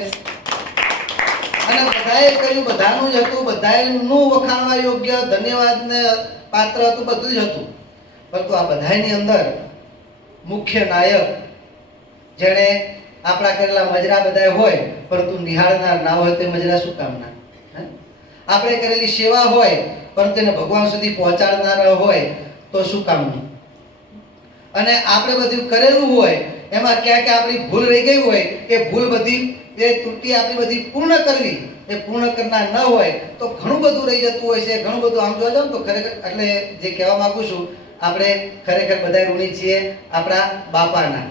અને બધાએ કહ્યું, બધાનું જ હતું, બધાનું વખાણવા યોગ્ય, ધન્યવાદને પાત્ર હતું, બધું જ હતું. પરંતુ આ બધાની અંદર મુખ્ય નાયક જેણે આપણા કરેલા મજરા બધા હોય પરંતુ નિહાળનાર ના હોય તો મજરા શું કામના? આપણે કરેલી સેવા હોય પરંતુ એને ભગવાન સુધી પહોંચાડનાર હોય તો શું કામનું? અને આપણે બધું કરેલું હોય એમાં ક્યાંક આપણી ભૂલ રહી ગઈ હોય, એ ભૂલ બધી, એ ત્રુટિ આપણી બધી પૂર્ણ કરવી, એ પૂર્ણ કરનાર ન હોય તો ઘણું બધું રહી જતું હોય છે. ઘણું બધું આમ જોવા જાવ તો ખરેખર, એટલે જે કહેવા માંગુ છું, આપણે ખરેખર બધા ઋણી છીએ આપણા બાપાના.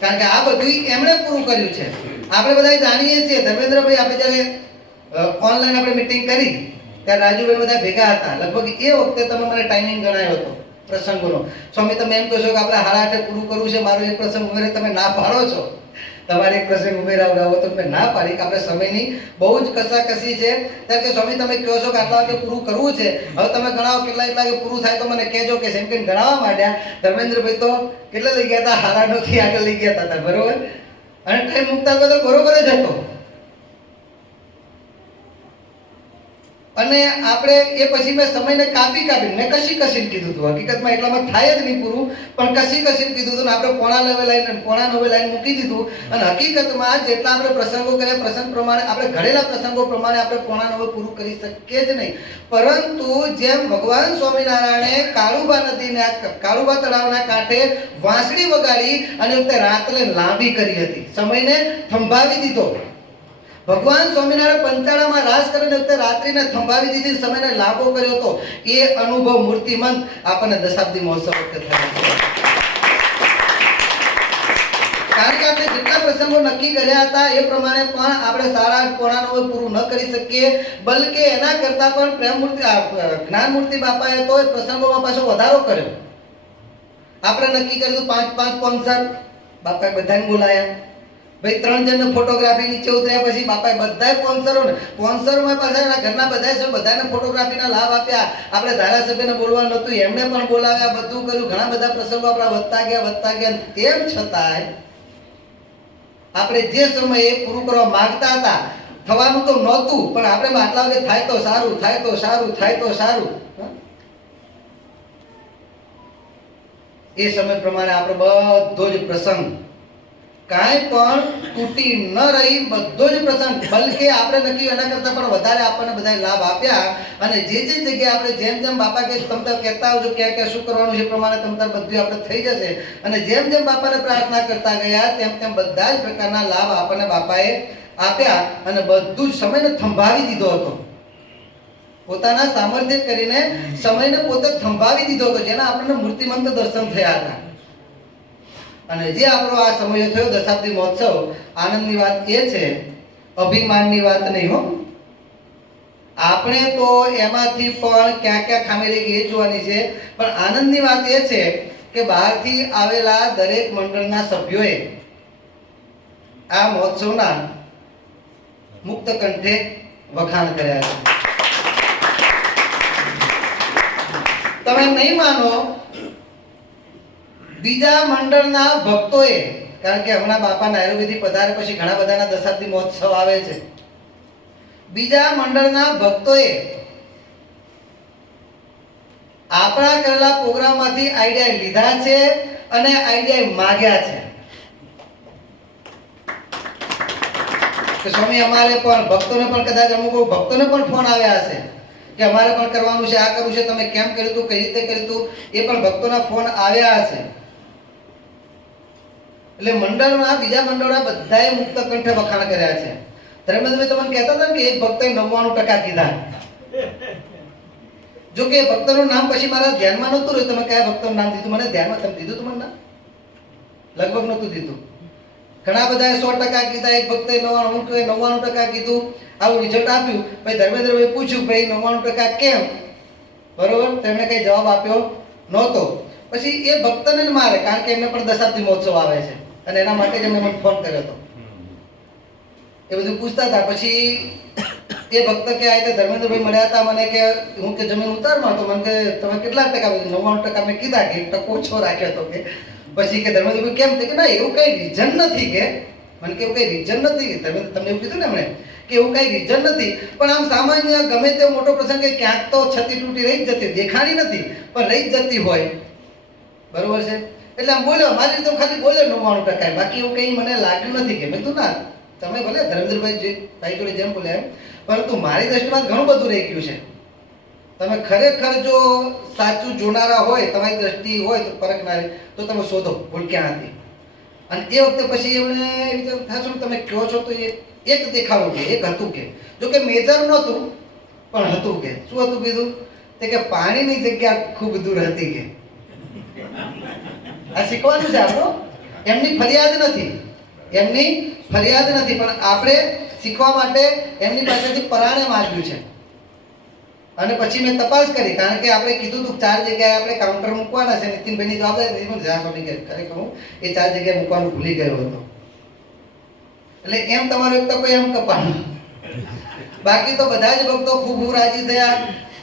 કારણ કે આ બધું એમણે પૂરું કર્યું છે. આપણે બધા જાણીએ છીએ. ધર્મેન્દ્રભાઈ, આપણે જ્યારે ઓનલાઈન આપણે મીટિંગ કરી ત્યારે રાજુભાઈ બધા ભેગા હતા. લગભગ એ વખતે તમે મને ટાઈમિંગ ગણાયો હતો પ્રસંગોનો. સ્વામી, તમે એમ કહો છો કે આપણે 8:30 પૂરું કરવું છે, મારો એક પ્રસંગ ઉમેરે, તમે ના પાડો છો. તમારે એક પ્રસંગ ઉમેરાવો તો તમે ના પાડી કે આપણે સમયની બહુ જ કસાકસી છે. ત્યારે કે સ્વામી તમે કહો છો કે આટલા વાગે પૂરું કરવું છે, હવે તમે ગણાવો કેટલા વાગે પૂરું થાય તો મને કહેજો. કે એમ કે ગણાવવા માંડ્યા. ધર્મેન્દ્રભાઈ તો કેટલા લઈ ગયા હતા? 8:30 થી આગળ લઈ ગયા હતા, બરોબર. અને ટાઈમ મુકતા તો બરોબર જ હતો. અને આપણે એ પછી મેં સમયને કાપી મેં કશીને કીધું હતું. હકીકતમાં એટલામાં થાય જ નહીં પૂરું, પણ કશીને કીધું હતું. આપણે પોણા 9 લાઈન મૂકી દીધું. અને હકીકતમાં જેટલા આપણે પ્રસંગો કર્યા, પ્રસંગ પ્રમાણે આપણે ઘડેલા પ્રસંગો પ્રમાણે આપણે પોણા 9 પૂરું કરી શકીએ જ નહીં. પરંતુ જેમ ભગવાન સ્વામિનારાયણે કાળુબા નદીના, કાળુબા તળાવના કાંઠે વાંસળી વગાડી અને તે રાત્રે લાંબી કરી હતી, સમયને થંભાવી દીધો. ભગવાન સ્વામિનારાયણ પંચાળામાં રાસ કરીને રાત્રિને થંભાવી દીધી, સમયને લાંબો કર્યો હતો. એ અનુભવ મૂર્તિમંત આપણને દશાબ્દી મહોત્સવ વખતે થયો છે. કારણ કે આપણે જેટલા પ્રસંગો નક્કી કર્યા હતા એ પ્રમાણે પણ આપણે 8:30 પોણા 9 પૂરું ન કરી શકીએ. બલકે એના કરતા પણ પ્રેમમૂર્તિ, જ્ઞાનમૂર્તિ બાપાએ તો એ પ્રસંગોમાં પાછો વધારો કર્યો. આપણે નક્કી કર્યું 5 સ્પોન્સર, બાપાએ બધાને બોલાયા. ભાઈ 3 જણને ફોટોગ્રાફી નીચે ઉતર્યા પછી બાપાએ બધાય સ્પોન્સરોમાં પાછા એના ઘરના બધાને ફોટોગ્રાફીના લાભ આપ્યા. આપણે ધારાસભ્યને બોલવાનું નહોતું, એમને પણ બોલાવ્યા, બધું કર્યું. ઘણા બધા પ્રસંગો આપણા વધતા ગયા. તેમ છતાંય આપણે જે સમયે પૂરું કરવા માંગતા હતા, થવાનું તો નહોતું, પણ આપણે આટલા વાગે થાય તો સારું, થાય તો સારું, થાય તો સારું. એ સમય પ્રમાણે આપણે બધો જ પ્રસંગ કાંઈ પણ તૂટી ન રહી, બધો જ પ્રસંગ, બલકે આપણે નક્કી એના કરતાં પણ વધારે આપણને બધાએ લાભ આપ્યા. અને જે જગ્યાએ આપણે જેમ બાપા કે તમ કહેતા આવજો ક્યાં શું કરવાનું છે પ્રમાણે બધું આપણે થઈ જશે. અને જેમ બાપાને પ્રાર્થના કરતા ગયા તેમ બધા જ પ્રકારના લાભ આપણને બાપાએ આપ્યા. અને બધું જ સમયને થંભાવી દીધો હતો. પોતાના સામર્થ્ય કરીને સમયને પોતે થંભાવી દીધો હતો, જેના આપણને મૂર્તિમંત દર્શન થયા હતા. અને જે આપણો આ સમય થયો દશાબ્દી મહોત્સવ, આનંદની વાત એ છે, અભિમાનની વાત નહીં હો. આપણે તો એમાંથી પણ ક્યાં ખામી રહી ગઈ એ જોવાની છે. પણ આનંદની વાત એ છે કે બહારથી આવેલા દરેક મંડળના સભ્યોએ આ મહોત્સવના મુક્ત કંઠે વખાણ કર્યા છે. તમે નહીં માનો, બીજા મંડળના ભક્તોએ, કારણ કે હમણાં બાપાના આયુર્વેદિક પધારે પછી ઘણા બધાના દશાબ્દી મહોત્સવ આવે છે, બીજા મંડળના ભક્તોએ આપણા કરેલા પ્રોગ્રામમાંથી આઈડિયા લીધા છે અને આઈડિયા માગ્યા છે કે સ્વામી અમારે પણ, ભક્તોને પણ કદાચ અમુક ભક્તોને પણ ફોન આવ્યા હશે કે અમારે પણ કરવાનું છે, આ કરવું છે, તમે કેમ કર્યું હતું, કઈ રીતે કર્યું હતું, એ પણ ભક્તોના ફોન આવ્યા હશે. એટલે મંડળના, બીજા મંડળના બધાએ મુક્ત કંઠે વખાણ કર્યા છે. ધર્મેન્દ્રભાઈ તમને કહેતા હતા ને કે એક ભક્તએ 99% કીધા. જો કે ભક્તનું નામ પછી મારા ધ્યાનમાં નહોતું રહ્યું, તમે કયા ભક્તનું નામ દીધું મને ધ્યાનમાં, તમે દીધું તું મને નામ? લગભગ નહોતું દીધું. ઘણા બધાએ 100% કીધા, એક ભક્તે 99% કીધું. આવું રિઝલ્ટ આપ્યું. પછી ધર્મેન્દ્રભાઈ પૂછ્યું ભાઈ 99% કેમ? બરોબર, તેમણે કઈ જવાબ આપ્યો નહોતો. પછી એ ભક્તને જ મારે, કારણ કે એમને પણ દશાબ્દી મહોત્સવ આવે છે અને એના માટે જ એમને મને ફોન કર્યો હતો. એ બધું પૂછતા હતા. પછી એ ભક્ત કે આ રીતે ધર્મેન્દ્રભાઈ મળ્યા હતા મને કે હું કે જમીન ઉતારમાં તો મને કે તમે કેટલા ટકા? 99% મેં કીધા કે 1% ઓછો રાખ્યો હતો કે. પછી કે ધર્મેન્દ્રભાઈ કેમ? કે ના એવું કઈ રીઝન નથી કે. મને કે એવું કઈ રીઝન નથી. તમને એવું કીધું ને એમણે કે એવું કઈ રીઝન નથી, પણ આમ સામાન્ય ગમે તે મોટો પ્રસંગ કે ક્યાંક તો છતી તૂટી રહી જ જતી, દેખાણી નથી પણ રહી જ જતી હોય. બરોબર છે, એટલે આમ બોલ્યો મારી રીતે ખાલી બોલ્યો 99%, બાકી એવું કઈ મને લાગ્યું નથી કે. મેં કીધું ના, તમે ભલે ધર્મેન્દ્રભાઈ ભાઈ જોડે જેમ બોલ્યા એમ, પરંતુ મારી દ્રષ્ટિમાં ઘણું બધું રહી ગયું છે. તમે ખરેખર જો સાચું જોનારા હોય, તમારી દ્રષ્ટિ હોય તો પરખનારી, તો તમે શોધો ભૂલ ક્યાં હતી. અને એ વખતે પછી એમણે થાશું તમે કહો છો તો એક દેખાડો કે એક હતું કે, જો કે મેજર નહોતું પણ હતું કે. શું હતું કીધું? તે કે પાણીની જગ્યા ખૂબ દૂર હતી કે. આ શીખવાનું છે આપણું. એમની ફરિયાદ નથી, એમની ફરિયાદ નથી, પણ આપણે શીખવા માટે એમની પાસેથી પરાણે માંગ્યું છે. અને પછી મેં તપાસ કરી, કારણ કે આપણે કીધું હતું 4 જગ્યાએ આપણે કાઉન્ટર મૂકવાના છે. નીતિનભાઈની જવાબદારી નથી, પણ જ્યાં સ્વામી કે ખરેખર હું એ 4 જગ્યાએ મૂકવાનું ભૂલી ગયો હતો. એટલે એમ તમારો એક તો કોઈ એમ કપાણું. બાકી તો બધા જ ભક્તો ખૂબ રાજી થયા.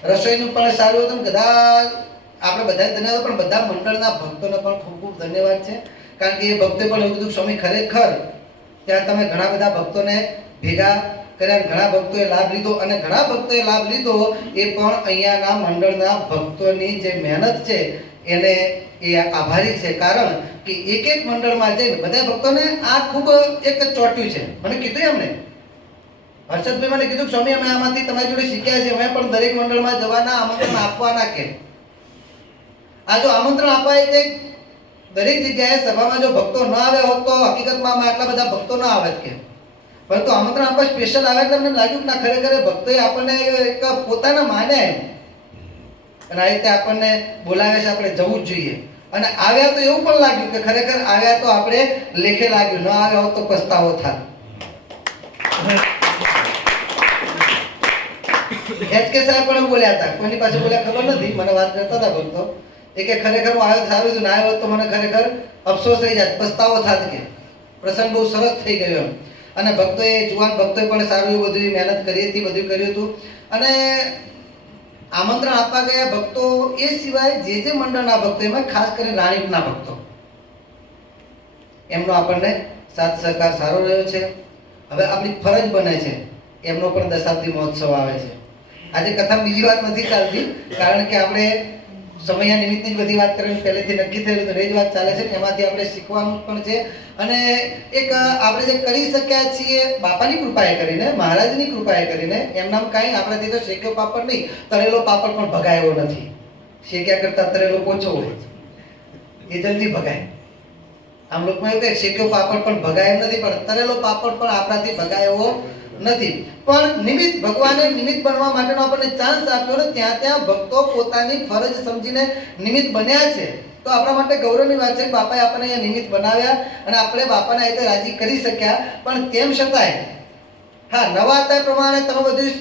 રસોઈનું પણ સારું હતું. બધા આપણે બધા ધન્યવાદ, પણ બધા મંડળના ભક્તોને પણ ખૂબ ખૂબ ધન્યવાદ છે. કારણ કે એ ભક્તોએ પણ એવું કીધું સ્વામી ખરેખર ત્યાં તમે ઘણા બધા ભક્તોને ભેગા કર્યા, ઘણા ભક્તોએ લાભ લીધો. અને ઘણા ભક્તોએ લાભ લીધો એ પણ અહીંયાના મંડળના ભક્તોની જે મહેનત છે એને એ આભારી છે. કારણ કે એક એક મંડળમાં જઈને બધા ભક્તોને આ ખૂબ એક ચોટ્યું છે. મને કીધું એમને, હર્ષદભાઈ મને કીધું સ્વામી અમે આમાંથી તમારી જોડે શીખ્યા છે, અમે પણ દરેક મંડળમાં જવાના, આમંત્રણ આપવાના કે. આ જો આમંત્રણ અપાય તે દરેક જગ્યાએ સભામાં જો ભક્તો ન આવ્યા હોત તો હકીકતમાં આટલા બધા ભક્તો ન આવત કે. પરંતુ આમંત્રણ આપવા સ્પેશિયલ આવે એટલે અમને લાગ્યું કે ના ખરેખર ભક્તોએ આપણને એક પોતાના માને અને આ રીતે આપણને બોલાવે છે, આપણે જવું જ જોઈએ. અને આવ્યા તો એવું પણ લાગ્યું કે ખરેખર આવ્યા તો આપણે લેખે લાગ્યું, ન આવ્યા હોત તો પસ્તાવો થાય. HK સાહેબ પણ બોલ્યા હતા, કોઈની પાસે બોલ્યા ખબર નથી, મને વાત કરતા હતા ભક્તો એ કે ખરેખર હું આવ્યો સારું હતું, ના આવ્યો તો મને ખરેખર અફસોસ થઈ જાય, પસ્તાવો થાત કે. પ્રસંગ બહુ સરસ થઈ ગયો એમ. અને ભક્તોએ જુવાન ભક્તોએ પણ સારું એવું બધું મહેનત કરી હતી, બધું કર્યું હતું. અને આમંત્રણ આપવા ગયા ભક્તો એ સિવાય જે મંડળના ભક્તો, એમાં ખાસ કરીને રાણીપના ભક્તો, એમનો આપણને સાથ સહકાર સારો રહ્યો છે. હવે આપણી ફરજ બને છે, એમનો પણ દશાબ્દી મહોત્સવ આવે છે. આજે કથા બીજી વાત નથી ચાલતી, કારણ કે આપણે સમય નિમિત્તની બધી વાત કરવાની પહેલેથી નક્કી થયેલું તો એ જ વાત ચાલે છે. એમાંથી આપણે શીખવાનું પણ છે. અને એક આપણે જે કરી શક્યા છીએ બાપાની કૃપાએ કરીને, મહારાજની કૃપાએ કરીને, એમનામ કાંઈ આપણાથી તો શેક્યો પાપડ નહીં, તળેલો પાપડ પણ ભગાયો નથી. શેક્યા કરતા તળેલો ઓછો હોય, એ જલ્દી ભગાય. આમ લોકોમાં એવું કહે શેક્યો પાપડ પણ ભગાય નથી, પણ તળેલો પાપડ પણ આપણાથી ભગાયો નથી. પણ નિમિત્ત, ભગવાને નિમિત્ત બનવા માટેનો આપણને ચાન્સ આપ્યો ને ત્યાં ત્યાં ભક્તો પોતાની ફરજ સમજીને નિમિત્ત બન્યા છે. તો આપણા માટે ગૌરવની વાત છે કે બાપાએ આપણને અહીંયા નિમિત્ત બનાવ્યા અને આપણે બાપાને આ રીતે રાજી કરી શક્યા. પણ તેમ છતાંય હા, નવા હતા પ્રમાણે તમે બધું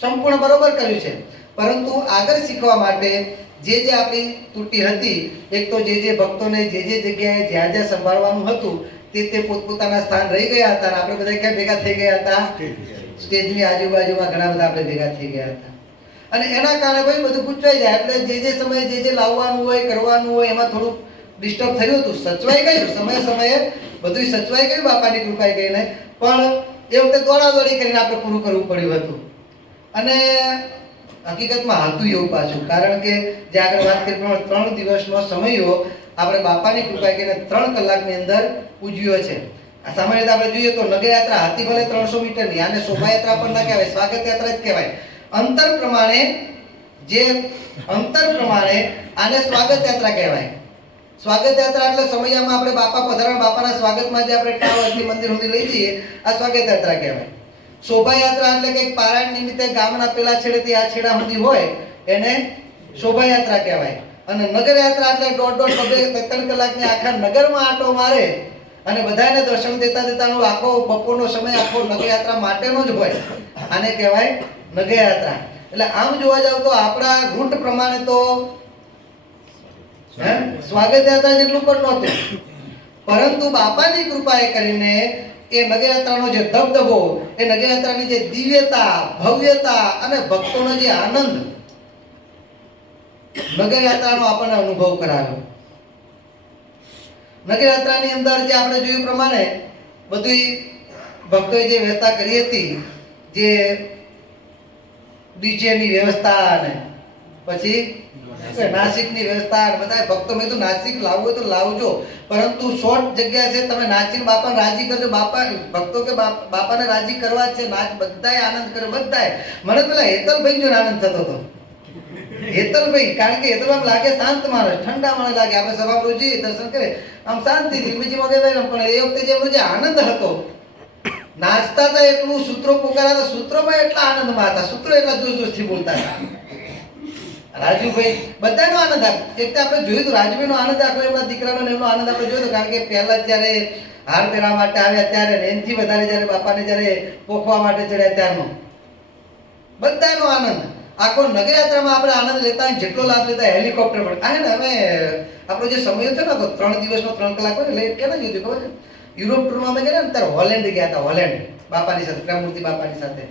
સંપૂર્ણ બરોબર કર્યું છે, પરંતુ આગળ શીખવા માટે જે આપણી ત્રુટિ હતી, એક તો જે ભક્તોને જે જગ્યાએ જ્યાં જ્યાં સંભાળવાનું હતું તે પોતપોતાના સ્થાન રહી ગયા હતા. અને આપણે બધા ક્યાં ભેગા થઈ ગયા હતા? સ્ટેજની આજુબાજુમાં ઘણા બધા આપણે ભેગા થઈ ગયા હતા. અને એના કારણે ભાઈ બધું પૂછવાઈ જાય, એટલે જે સમયે જે લાવવાનું હોય, કરવાનું હોય, એમાં થોડું ડિસ્ટર્બ થયું હતું. સચવાઈ ગયું, સમયે બધું સચવાઈ ગયું બાપાની કૃપાએ કહીને, પણ એ વખતે દોડાદોડી કરીને આપણે પૂરું કરવું પડ્યું હતું. અને હકીકતમાં હતું એવું પાછું, કારણ કે જે આગળ વાત કરી પ્રમાણે 3 દિવસનો સમયો આપણે બાપાની કૃપાએ કહીને 3 કલાકની અંદર પૂજ્યો છે. સામાન્ય રીતે આપણે જોઈએ તો નગરયાત્રા હતી ભલે 300 મીટરની, આને શોભાયાત્રા પણ ના કહેવાય, સ્વાગત યાત્રા જ કહેવાય. અંતર પ્રમાણે આને સ્વાગત યાત્રા કહેવાય. સ્વાગત યાત્રા એટલે સમયમાં આપણે બાપા પધારણ, બાપાના સ્વાગતમાં જે આપણે ટાવરથી મંદિર સુધી લઈ જઈએ, આ સ્વાગત યાત્રા કહેવાય. શોભાયાત્રા એટલે કે પારાયણ નિમિત્તે ગામના પેલા છેડેથી આ છેડા સુધી હોય એને શોભાયાત્રા કહેવાય. અને નગરયાત્રા એટલે દોઢ 2-3 કલાકની આખા નગરમાં આંટો મારે અને બધાને દર્શન દેતા દેતાનો આખો બપોરનો સમય આખો નગરયાત્રા માટેનો જ હોય. આને કહેવાય નગરયાત્રા. એટલે આમ જોવા જાવ તો આપણા રૂટ પ્રમાણે તો સ્વાગત યાત્રા જેટલું પણ નહોતું, પરંતુ બાપાની કૃપાએ કરીને એ નગરયાત્રાનો જે દબદબો, એ નગરયાત્રાની જે દિવ્યતા, ભવ્યતા અને ભક્તોનો જે આનંદ નગરયાત્રાનો આપણને અનુભવ કરાવ્યો. નગરયાત્રાની અંદર જે આપણે જોયું પ્રમાણે બધી ભક્તોએ જે વ્યવસ્થા કરી હતી, જે ડીજેની વ્યવસ્થા અને પછી નાસિકની વ્યવસ્થા, બધા ભક્તો મેં તો નાસિક લાવવું તો લાવજો, પરંતુ શોર્ટ જગ્યા છે, તમે નાચીને બાપાને રાજી કરજો. બાપા ભક્તો કે બાપાને રાજી કરવા છે, નાચ બધાય આનંદ કરે, બધાય. મને પેલા હેતલભાઈ જો આનંદ થતો હતો. હેતલભાઈ, કારણ કે હેતલ આમ લાગે શાંત માણસ, ઠંડા મને લાગે. આપણે સભા રોજી દર્શન કરે આમ શાંતિથી બીજી મગે ભાઈ, પણ એ વખતે જે એમનો જે આનંદ હતો, નાચતા હતા એટલું, સૂત્રો પોકારતા, સૂત્રોમાં એટલા આનંદમાં હતા, સૂત્રો એટલા જોશથી બોલતા હતા. રાજુભાઈ બધાનો આનંદ આપ. એક તો આપણે જોયું તો રાજુભાઈનો આનંદ આખો, એમના દીકરાનો એમનો આનંદ આપણે જોયો, કારણ કે પહેલા જ્યારે હાર પહેરવા માટે આવ્યા ત્યારે, એનથી વધારે જ્યારે બાપાને જ્યારે પોખવા માટે ચડ્યા ત્યારનો બધાનો આનંદ. આખો નગરયાત્રામાં આપણે આનંદ લેતા, જેટલો લાભ લેતા હેલિકોપ્ટર પર. આ ને અમે આપણો જે સમય હતો ને 3 દિવસનો 3 કલાક હોય એટલે કેના જોયું ખબર છે? યુરોપ ટૂરમાં અમે ગયા ને ત્યારે હોલેન્ડ ગયા હતા. હોલેન્ડ બાપાની સાથે, પ્રેમમૂર્તિ બાપાની સાથે.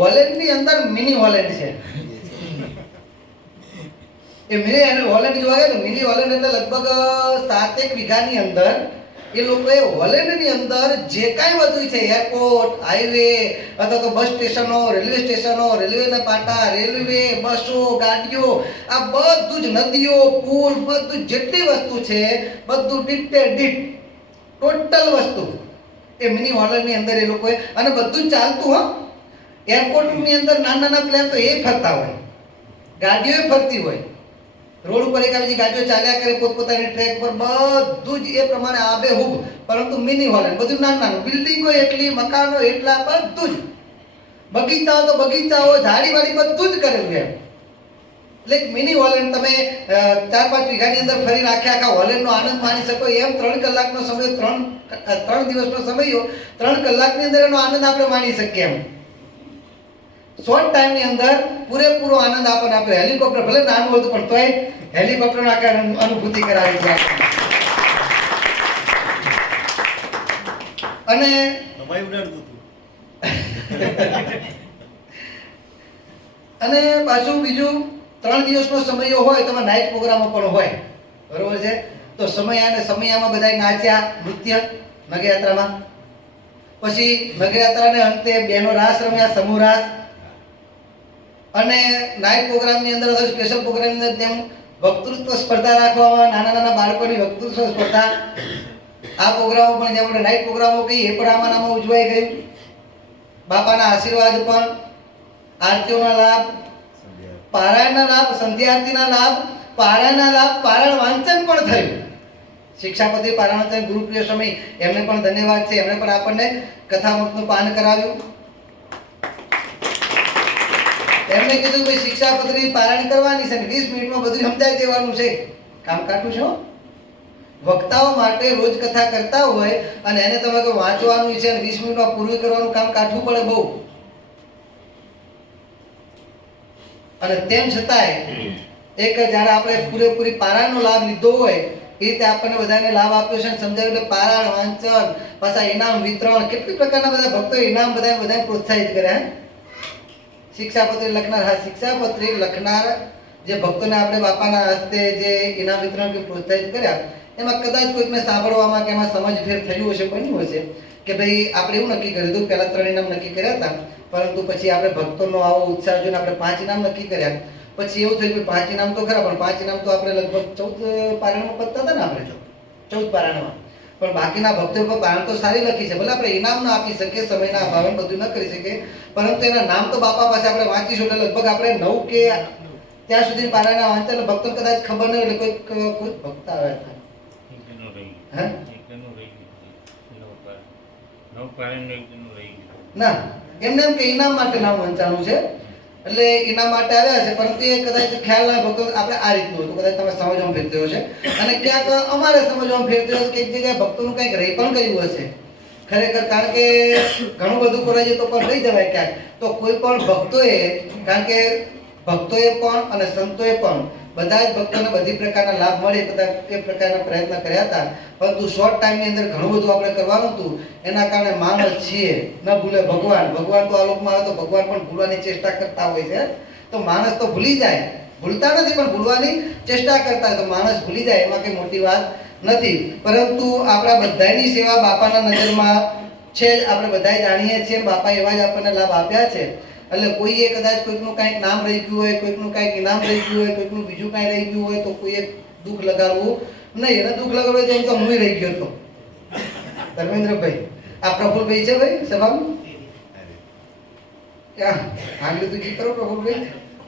હોલેન્ડની અંદર મિની હોલેન્ડ છે. એ મિની હોલેન્ડ જોવા ગયા ને, મિની હોલેન્ડ એટલે લગભગ 7 વીઘાની અંદર એ લોકોએ હોલેન્ડની અંદર જે કાંઈ બધું છે, એરપોર્ટ, હાઈવે અથવા તો બસ સ્ટેશનો, રેલવે સ્ટેશનો, રેલવેના પાટા, રેલવે, બસો, ગાડીઓ, આ બધું જ, નદીઓ, પુલ, બધું જેટલી વસ્તુ છે બધું દીઠે દીઠ ટોટલ વસ્તુ એ મિની હોલેન્ડની અંદર એ લોકોએ, અને બધું જ ચાલતું. હા, એરપોર્ટની અંદર નાના નાના પ્લેન તો એ ફરતા હોય, ગાડીઓ ફરતી હોય, રોડ ઉપર એક બીજી ગાડીઓ ચાલ્યા કરે પોતપોતાની ટ્રેક પર, બધું જ એ પ્રમાણે આબેહૂબ, પરંતુ મિની હોલેન્ડ. બધું નાનું નાનું, બિલ્ડિંગો એટલી, મકાનો એટલા, બધું જ, બગીચાઓ તો બગીચાઓ, ઝાડીવાડી બધું જ કરેલું એમ. એટલે મિની હોલેન્ડ તમે 4-5 વીઘાની અંદર ફરીને આખા હોલેન્ડનો આનંદ માણી શકો એમ. 3 કલાકનો સમય, 3 દિવસનો સમય, 3 કલાકની અંદર એનો આનંદ આપણે માણી શકીએ એમ. શોર્ટ ટાઈમની અંદર પૂરેપૂરો આનંદ આપણને આપ્યો. હેલિકોપ્ટર ભલે નાનું હતું પણ તોય હેલિકોપ્ટરનો આકાર અનુભૂતિ કરાવી છે. અને અને પાછું બીજું 3 દિવસનો સમય હોય તો નાઇટ પ્રોગ્રામો પણ હોય, બરોબર છે? તો સમયામાં બધા નાચ્યા, નૃત્ય નગરયાત્રામાં. પછી નગરયાત્રાને અંતે બહેનો રાસ રમ્યા, સમૂહ રાસ. અને નાઇટ પ્રોગ્રામની અંદર અથવા સ્પેશિયલ પ્રોગ્રામની અંદર તેમ વક્તૃત્વ સ્પર્ધા રાખવામાં, નાના નાના બાળકોની વક્તૃત્વ સ્પર્ધા. આ પ્રોગ્રામો પણ, જેમ આપણે નાઇટ પ્રોગ્રામો કહીએ, એ પણ આમાં ઉજવાઈ ગયું. બાપાના આશીર્વાદ પણ, આરતીઓના લાભ, પારાયણના લાભ, સંધ્યા આરતીના લાભ, પારાયણના લાભ, પારાયણ વાંચન પણ થયું. શિક્ષાપતિ પારાયણ વાંચન ગુરુપ્રિય સ્વામી, એમને પણ ધન્યવાદ છે. એમણે પણ આપણને કથામૃતનું પાન કરાવ્યું. એમને કીધું ભાઈ શિક્ષાપત્રી પારાયણ કરવાની છે, 20 મિનિટમાં બધું સમજાવી દેવાનું છે. કામ કાઢું છો. વક્તાઓ માટે રોજ કથા કરતા હોય અને એને તમે કોઈ વાંચવાનું છે અને 20 મિનિટમાં પૂરું કરવાનું કામ કાઢવું પડે બહુ. અને તેમ છતાંય એક જ્યારે આપણે પૂરેપૂરી પારાયણનો લાભ લીધો હોય એ રીતે આપણને બધાને લાભ આપ્યો છે, સમજાવ્યું. એટલે પારાયણ વાંચન, પાછા ઇનામ વિતરણ, કેટલી પ્રકારના બધા ભક્તો ઇનામ બધાને પ્રોત્સાહિત કર્યા. શિક્ષાપત્રી લખનાર, હા, શિક્ષાપત્રી લખનાર જે ભક્તોને આપણે બાપાના હસ્તે જે ઇનામ વિતરણ પ્રોત્સાહિત કર્યા, એમાં કદાચ કોઈકને સાંભળવામાં કે એમાં સમજફેર થયું હશે, બન્યું હશે કે ભાઈ આપણે એવું નક્કી કર્યું હતું, પહેલા 3 ઇનામ નક્કી કર્યા હતા, પરંતુ પછી આપણે ભક્તોનો આવો ઉત્સાહ જોઈને આપણે 5 ઇનામ નક્કી કર્યા. પછી એવું થયું કે 5 ઇનામ તો ખરા, પણ 5 ઇનામ તો આપણે લગભગ 14 પારાયણમાં પતતા હતા ને, આપણે 14 પારાયણમાં. પણ બાકીના ભક્તો પર પારાયણ તો સારી લખી છે. ભલે આપણે ઇનામ ના આપી શકીએ, સમયના અભાવે બધું ન કરી શકીએ, પરંતુ એના નામ તો બાપા પાસે આપણે વાંચીશું. એટલે લગભગ આપણે 9 કે ત્યાં સુધી પારાયણના વાંચન ભક્તો કદાચ ખબર ન હોય, એટલે કોઈ ભક્ત આવ્યા હતા ના, એમને એમ કે ઇનામ માટે નામ વંચાણું છે. એટલે એના માટે આવ્યા છે, પરંતુ એ કદાચ ખ્યાલ ના ભક્તો આપણે આ રીતનું હતું, કદાચ તમે સમજવામાં ફેર થયો છે અને ક્યાંક અમારે સમજવામાં ફેર થયો છે કે એક જગ્યાએ ભક્તોનું કંઈક રહી પણ કર્યું હશે ખરેખર, કારણ કે ઘણું બધું કરાય તો પણ રહી જવાય ક્યાંક. તો કોઈ પણ ભક્તોએ, કારણ કે ભક્તોએ પણ અને સંતોએ પણ બધા જ ભક્તોને બધી પ્રકારના લાભ મળે બધા એ પ્રકારના પ્રયત્ન કર્યા હતા, પરંતુ શોર્ટ ટાઈમની અંદર ઘણું બધું આપણે કરવાનું હતું. એના કારણે માનવ છીએ, ન ભૂલે ભગવાન. ભગવાન તો આ લોકમાં આવે તો ભગવાન પણ ભૂલવાની ચેષ્ટા કરતા હોય છે. તો માણસ તો ભૂલી જાય, ભૂલતા નથી પણ ભૂલવાની ચેષ્ટા કરતા હોય. તો માણસ ભૂલી જાય એમાં કઈ મોટી વાત નથી, પરંતુ આપણા બધાની સેવા બાપાના નજરમાં છે જ. આપણે બધા જાણીએ છીએ બાપા એવા જ આપણને લાભ આપ્યા છે. એટલે કોઈએ કદાચ કોઈકનું કાંઈક નામ રહી ગયું હોય, કોઈકનું કાંઈક ઇનામ રહી ગયું હોય, કોઈકનું બીજું કાંઈ રહી ગયું હોય તો કોઈએ દુઃખ લગાડવું નહીં. એને દુઃખ લગાડવું એમ તો હું રહી ગયો હતો ધર્મેન્દ્રભાઈ. આ પ્રફુલભાઈ છે ભાઈ સભામાં, ક્યાં આગળ તું જી કરો પ્રફુલભાઈ.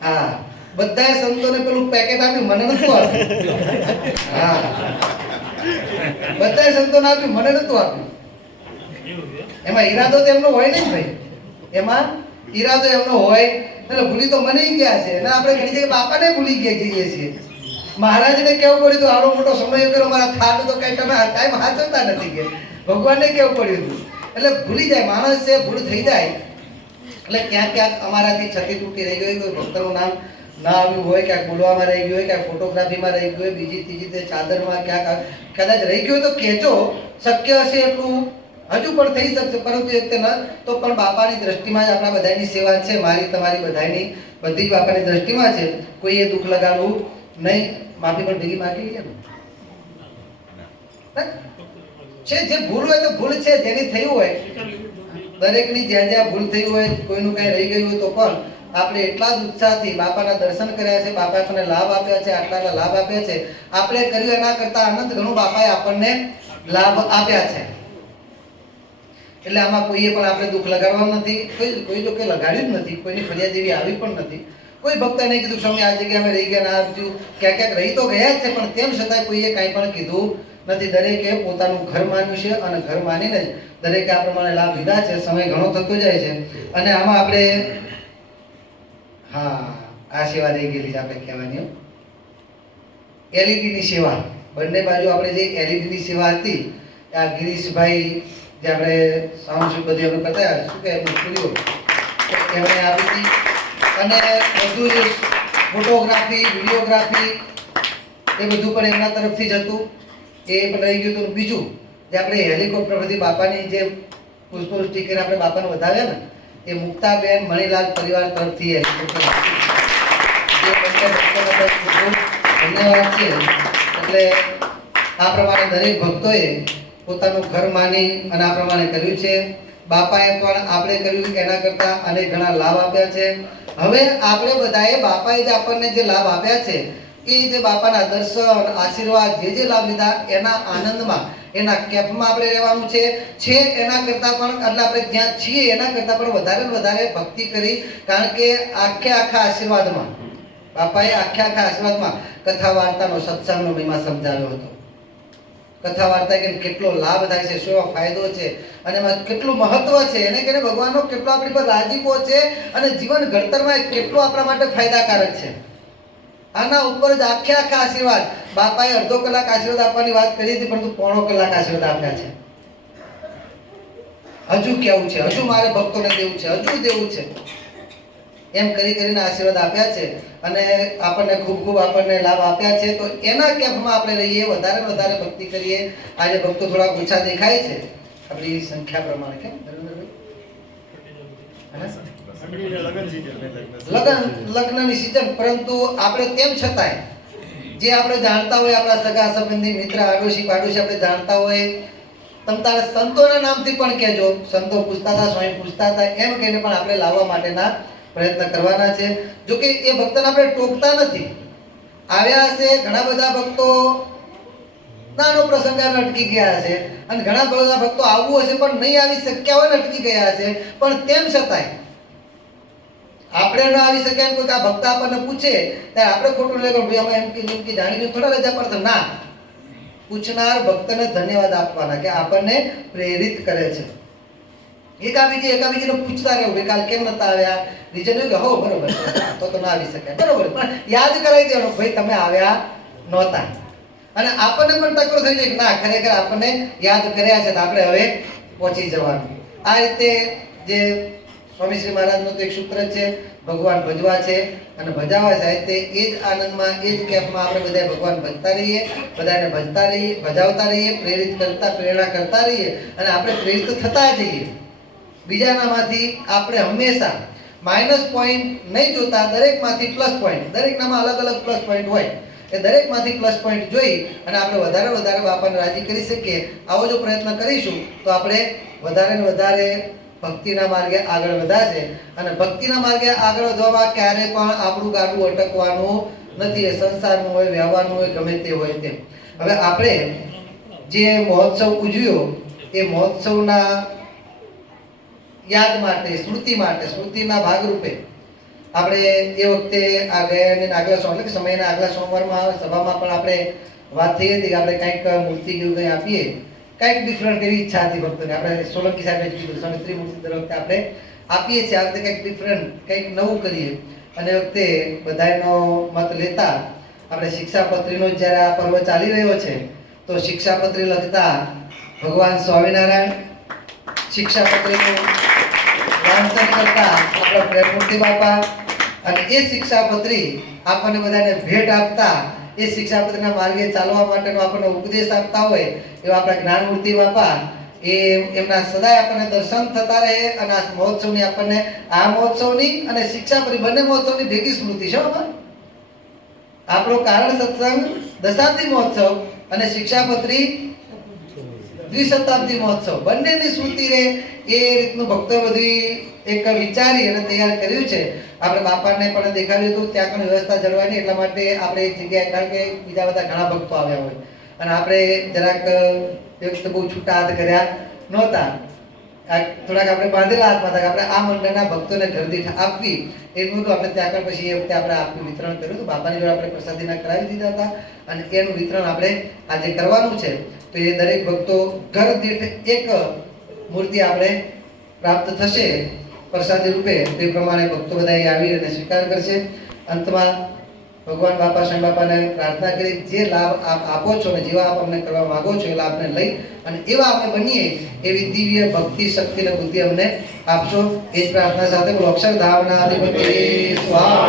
હા, બધા સંતોને પેલું પેકેટ આપ્યું, મને નતું આપ્યું. હા, બધા સંતોને આપ્યું, મને નતું આપ્યું. એમાં ઈરાદો તો એમનો હોય નહીં ભાઈ, એમાં ઈરાદો એમનો હોય એટલે ભૂલી તો મને ગયા છે અને આપણે ઘણી જગ્યાએ બાપાને ભૂલી ગયા જઈએ છીએ. મહારાજને કેવું પડ્યું હતું આવો મોટો સમય કર્યો મારા થાળ તો કઈ તમે ટાઈમ હાચવતા નથી કે ભગવાનને કેવું પડ્યું હતું. એટલે ભૂલી જાય માણસ છે, ભૂલ થઈ જાય. એટલે ક્યાંક ક્યાંક અમારાથી છતી તૂટી રહી ગઈ, કોઈ ભક્તનું નામ ના આવ્યું હોય, ક્યાંક બોલવામાં રહી ગયું હોય, ક્યાંક ફોટોગ્રાફીમાં રહી ગયું હોય, બીજી ત્રીજી તે ચાદરમાં ક્યાંક કદાચ રહી ગયું તો કહેજો. શક્ય હશે એટલું હજુ પણ થઈ શકશે, પરંતુ એક ન તો પણ બાપાની દ્રષ્ટિમાં જ આપણા બધાની સેવા છે. મારી તમારી બધાની બધી જ બાપાની દ્રષ્ટિમાં છે. કોઈએ દુઃખ લગાડવું નહીં. માફી પણ ભેગી માગી છે જે ભૂલ હોય તો ભૂલ છે, જેની થઈ હોય દરેકની જ્યાં જ્યાં ભૂલ થઈ હોય, કોઈનું કઈ રહી ગયું હોય તો પણ આપણે એટલા જ ઉત્સાહથી બાપાના દર્શન કર્યા છે, બાપાએ આપણને લાભ આપ્યા છે, આટલા લાભ આપ્યા છે. આપણે કર્યું એના કરતા આનંદ ઘણું બાપાએ આપણને લાભ આપ્યા છે. એટલે આમાં કોઈએ પણ આપણે દુઃખ લગાડવાનું નથી. કોઈ તો કંઈ લગાડ્યું જ નથી, કોઈની ફરિયાદ એવી આવી પણ નથી. કોઈ ભક્તે નહીં કીધું સ્વામી આ જગ્યાએ રહી ગયા ના બીજું ક્યાંક ક્યાંક રહી તો ગયા જ છે, પણ તેમ છતાં કોઈએ કાંઈ પણ કીધું નથી. દરેકે પોતાનું ઘર માન્યું છે અને ઘર માનીને જ દરેકે આ પ્રમાણે લાભ લીધા છે. સમય ઘણો થતો જાય છે અને આમાં આપણે હા આ સેવા રહી ગયેલી છે આપણે કહેવાની. એલઈડીની સેવા બંને બાજુ આપણે જે એલઈડીની સેવા હતી આ ગિરીશભાઈ જે આપણે સાઉન્ડ શૂટ બધી એમનું કરતા શું કે એમનું સ્ટુડિયો એમણે આપી હતી અને બધું જ ફોટોગ્રાફી વિડીયોગ્રાફી એ બધું પણ એમના તરફથી જ હતું. એ પણ રહી ગયું હતું. બીજું જે આપણે હેલિકોપ્ટર બધી બાપાની જે પુષ્પો સ્ટીકર આપણે બાપાને વધાવ્યા ને એ મુક્તાબેન મણીલાલ પરિવાર તરફથી હેલિકોપ્ટર ધન્યવાદ છે. એટલે આ પ્રમાણે દરેક ભક્તોએ પોતાનું ઘર માની અને આ પ્રમાણે કર્યું છે. બાપાએ પણ આપણે કર્યું એના કરતા અનેક ઘણા લાભ આપ્યા છે. હવે આપણે બધાએ બાપાએ જે આપણને જે લાભ આપ્યા છે એ જે બાપાના દર્શન આશીર્વાદ જે લાભ લીધા એના આનંદમાં એના કેફમાં આપણે રહેવાનું છે એના કરતાં પણ એટલે આપણે જ્યાં છીએ એના કરતાં પણ વધારે ને વધારે ભક્તિ કરી. કારણ કે આખા આશીર્વાદમાં બાપાએ આખા આશીર્વાદમાં કથા વાર્તાનો સત્સંગનો મહિમા સમજાવ્યો હતો. કથા વાર્તા કે કેટલો લાભ થાય છે, શું ફાયદો છે અને એમાં કેટલું મહત્વ છે, એને કહીને ભગવાનનો કેટલો આપણી પર રાજીપો છે અને જીવન ઘડતરમાં કેટલો આપણા માટે ફાયદાકારક છે. આના ઉપર જ આખા આશીર્વાદ બાપાએ અડધો કલાક આશીર્વાદ આપવાની વાત કરી હતી, પરંતુ પોણો કલાક આશીર્વાદ આપ્યા છે. હજુ કેવું છે, હજુ મારે ભક્તોને દેવું છે, હજુ દેવું છે એમ કરીને આશીર્વાદ આપ્યા છે અને આપણને ખૂબ ખૂબ આપણને લાભ આપ્યા છે. તો એના કેફમાં આપણે રહીએ, વધારે ને વધારે ભક્તિ કરીએ. આજે ભક્તો થોડા ઓછા દેખાય છે આપણી સંખ્યા પ્રમાણે. કેમ લગ્નની સિઝન, પરંતુ આપણે તેમ છતાંય જે આપણે જાણતા હોય આપણા સગા સંબંધી મિત્ર આડોશી પાડોશી આપણે જાણતા હોય તમ તારે સંતોના નામથી પણ કહેજો. સંતો પૂછતા હતા, સ્વામી પૂછતા હતા, એમ કહીને પણ આપણે લાવવા માટેના પ્રયત્ન કરવાના છે. જો કે એ ભક્તને આપણે ટોકતા નથી. આવ્યા હશે ઘણા બધા ભક્તો નાનો પ્રસંગ અટકી ગયા છે અને ઘણા બધા ભક્તો આવવું હશે પણ નહીં આવી શક્યા હોય ને અટકી ગયા છે. પણ તેમ છતાંય આપણે ન આવી શક્યા કોઈ આ ભક્ત આપણને પૂછે ત્યારે આપણે ખોટું લાગે ભાઈ અમે એમ કે જાણીને થોડા રજા પડતા ના. પૂછનાર ભક્તને ધન્યવાદ આપવાના કે આપણને પ્રેરિત કરે છે. એકાબીજીને પૂછતા રહેવું ભાઈ કાલ કેમ નતા આવ્યા, રીઝન એવું કે હો બરોબર તો ના આવી શકાય, બરોબર, પણ યાદ કરાવી દેવાનું ભાઈ તમે આવ્યા નહોતા. અને આપણને પણ ટકોર થઈ જાય કે ના ખરેખર આપણને યાદ કર્યા છે તો આપણે હવે પહોંચી જવાનું. આ રીતે જે સ્વામી શ્રી મહારાજનું તો એક સૂત્ર છે, ભગવાન ભજવા છે અને ભજાવા છે. તે એ જ આનંદમાં એ જ કેફમાં આપણે બધા ભગવાન ભજતા રહીએ, બધાને ભજતા રહીએ, ભજાવતા રહીએ, પ્રેરિત કરતા પ્રેરણા કરતા રહીએ અને આપણે પ્રેરિત થતા જઈએ. બીજાનામાંથી આપણે હંમેશા માઇનસ પોઈન્ટ નહીં જોતા, દરેકમાંથી પ્લસ પોઈન્ટ, દરેકનામાં અલગ અલગ પ્લસ પોઈન્ટ હોય, એ દરેકમાંથી પ્લસ પોઈન્ટ જોઈ અને આપણે વધારે વધારે બાપાને રાજી કરી શકીએ. આવો જો પ્રયત્ન કરીશું તો આપણે વધારે ને વધારે ભક્તિના માર્ગે આગળ વધાશે. અને ભક્તિના માર્ગે આગળ વધવામાં ક્યારે પણ આપણું ગાડું અટકવાનું નથી. એ સંસારનું હોય, વ્યવહારનું હોય, ગમે તે હોય તે. હવે આપણે જે મહોત્સવ ઉજવ્યો એ મહોત્સવના યાદ માટે, સ્મૃતિના ભાગરૂપે આપણે એ વખતે આ ગયા આગલા સોમવાર, એટલે કે સમયના આગલા સોમવારમાં સભામાં પણ આપણે વાત થઈ હતી કે આપણે કંઈક મૂર્તિ જેવું કંઈ આપીએ, કંઈક ડિફરન્ટ એવી ઈચ્છા હતી ભક્તોને. આપણે સોલંકી સાહેબે કીધું સ્વામી ત્રિમૂર્તિ દર વખતે આપણે આપીએ છીએ, આ વખતે કંઈક ડિફરન્ટ, કંઈક નવું કરીએ. અને એ વખતે બધાનો મત લેતા આપણે શિક્ષાપત્રીનો જ્યારે આ પર્વ ચાલી રહ્યો છે તો શિક્ષાપત્રી લખતા ભગવાન સ્વામિનારાયણ, શિક્ષાપત્રીનું વાંચન કરતા આપણા પ્રેમમૂર્તિ બાપા, અને એ શિક્ષાપત્રી આપણને બધાને ભેટ આપતા, એ શિક્ષાપત્રીના માર્ગે ચાલવા માટેનો આપણને ઉપદેશ આપતા હોય એવા આપણા જ્ઞાનમૂર્તિ બાપા, એ એમના સદાય આપણને દર્શન થતા રહે. અને આ મહોત્સવની આપણને, આ મહોત્સવની અને શિક્ષાપત્રી બંને મહોત્સવની ભેગી સ્મૃતિ છે. આપણો કારણ સત્સંગ દશાબ્દી મહોત્સવ અને શિક્ષાપત્રી દ્વિશતાબ્દી મહોત્સવ, બંનેની સ્મૃતિ રહે એ રીતનું ભક્તોએ બધી એક વિચારી અને તૈયાર કર્યું છે. આપણે બાપાને પણ દેખાડ્યું હતું, ત્યાં પણ વ્યવસ્થા જળવાય નહીં, એટલા માટે આપણે એક જગ્યાએ, કારણ કે બીજા બધા ઘણા ભક્તો આવ્યા હોય અને આપણે જરાક એક તો બહુ છૂટા હાથ કર્યા નહોતા, થોડાક આપણે બાંધેલા હાથમાં હતા કે આપણે આ મંડળના ભક્તોને ઘરદીઠ આપવી એટલું તો આપણે ત્યાં આગળ પછી એ વખતે આપણે આપ્યું, વિતરણ કર્યું હતું. બાપાની જોડે આપણે પ્રસાદીના કરાવી દીધા હતા અને એનું વિતરણ આપણે આજે કરવાનું છે. તો એ દરેક ભક્તો ઘર દીઠ એક મૂર્તિ આપણે પ્રાપ્ત થશે પ્રસાદી રૂપે. તે પ્રમાણે ભક્તો બધા આવી અને સ્વીકાર કરશે. અંતમાં ભગવાન બાપા સ્વામી બાપાને પ્રાર્થના કરી જે લાભ આપ આપો છો ને જેવા આપ અમને કરવા માંગો છો એ લાભને લઈ અને એવા આપણે બનીએ એવી દિવ્ય ભક્તિ, શક્તિ અને બુદ્ધિ અમને આપશો. એ જ પ્રાર્થના સાથે બોલો અક્ષરધામના અધિપતિ સ્વાહા.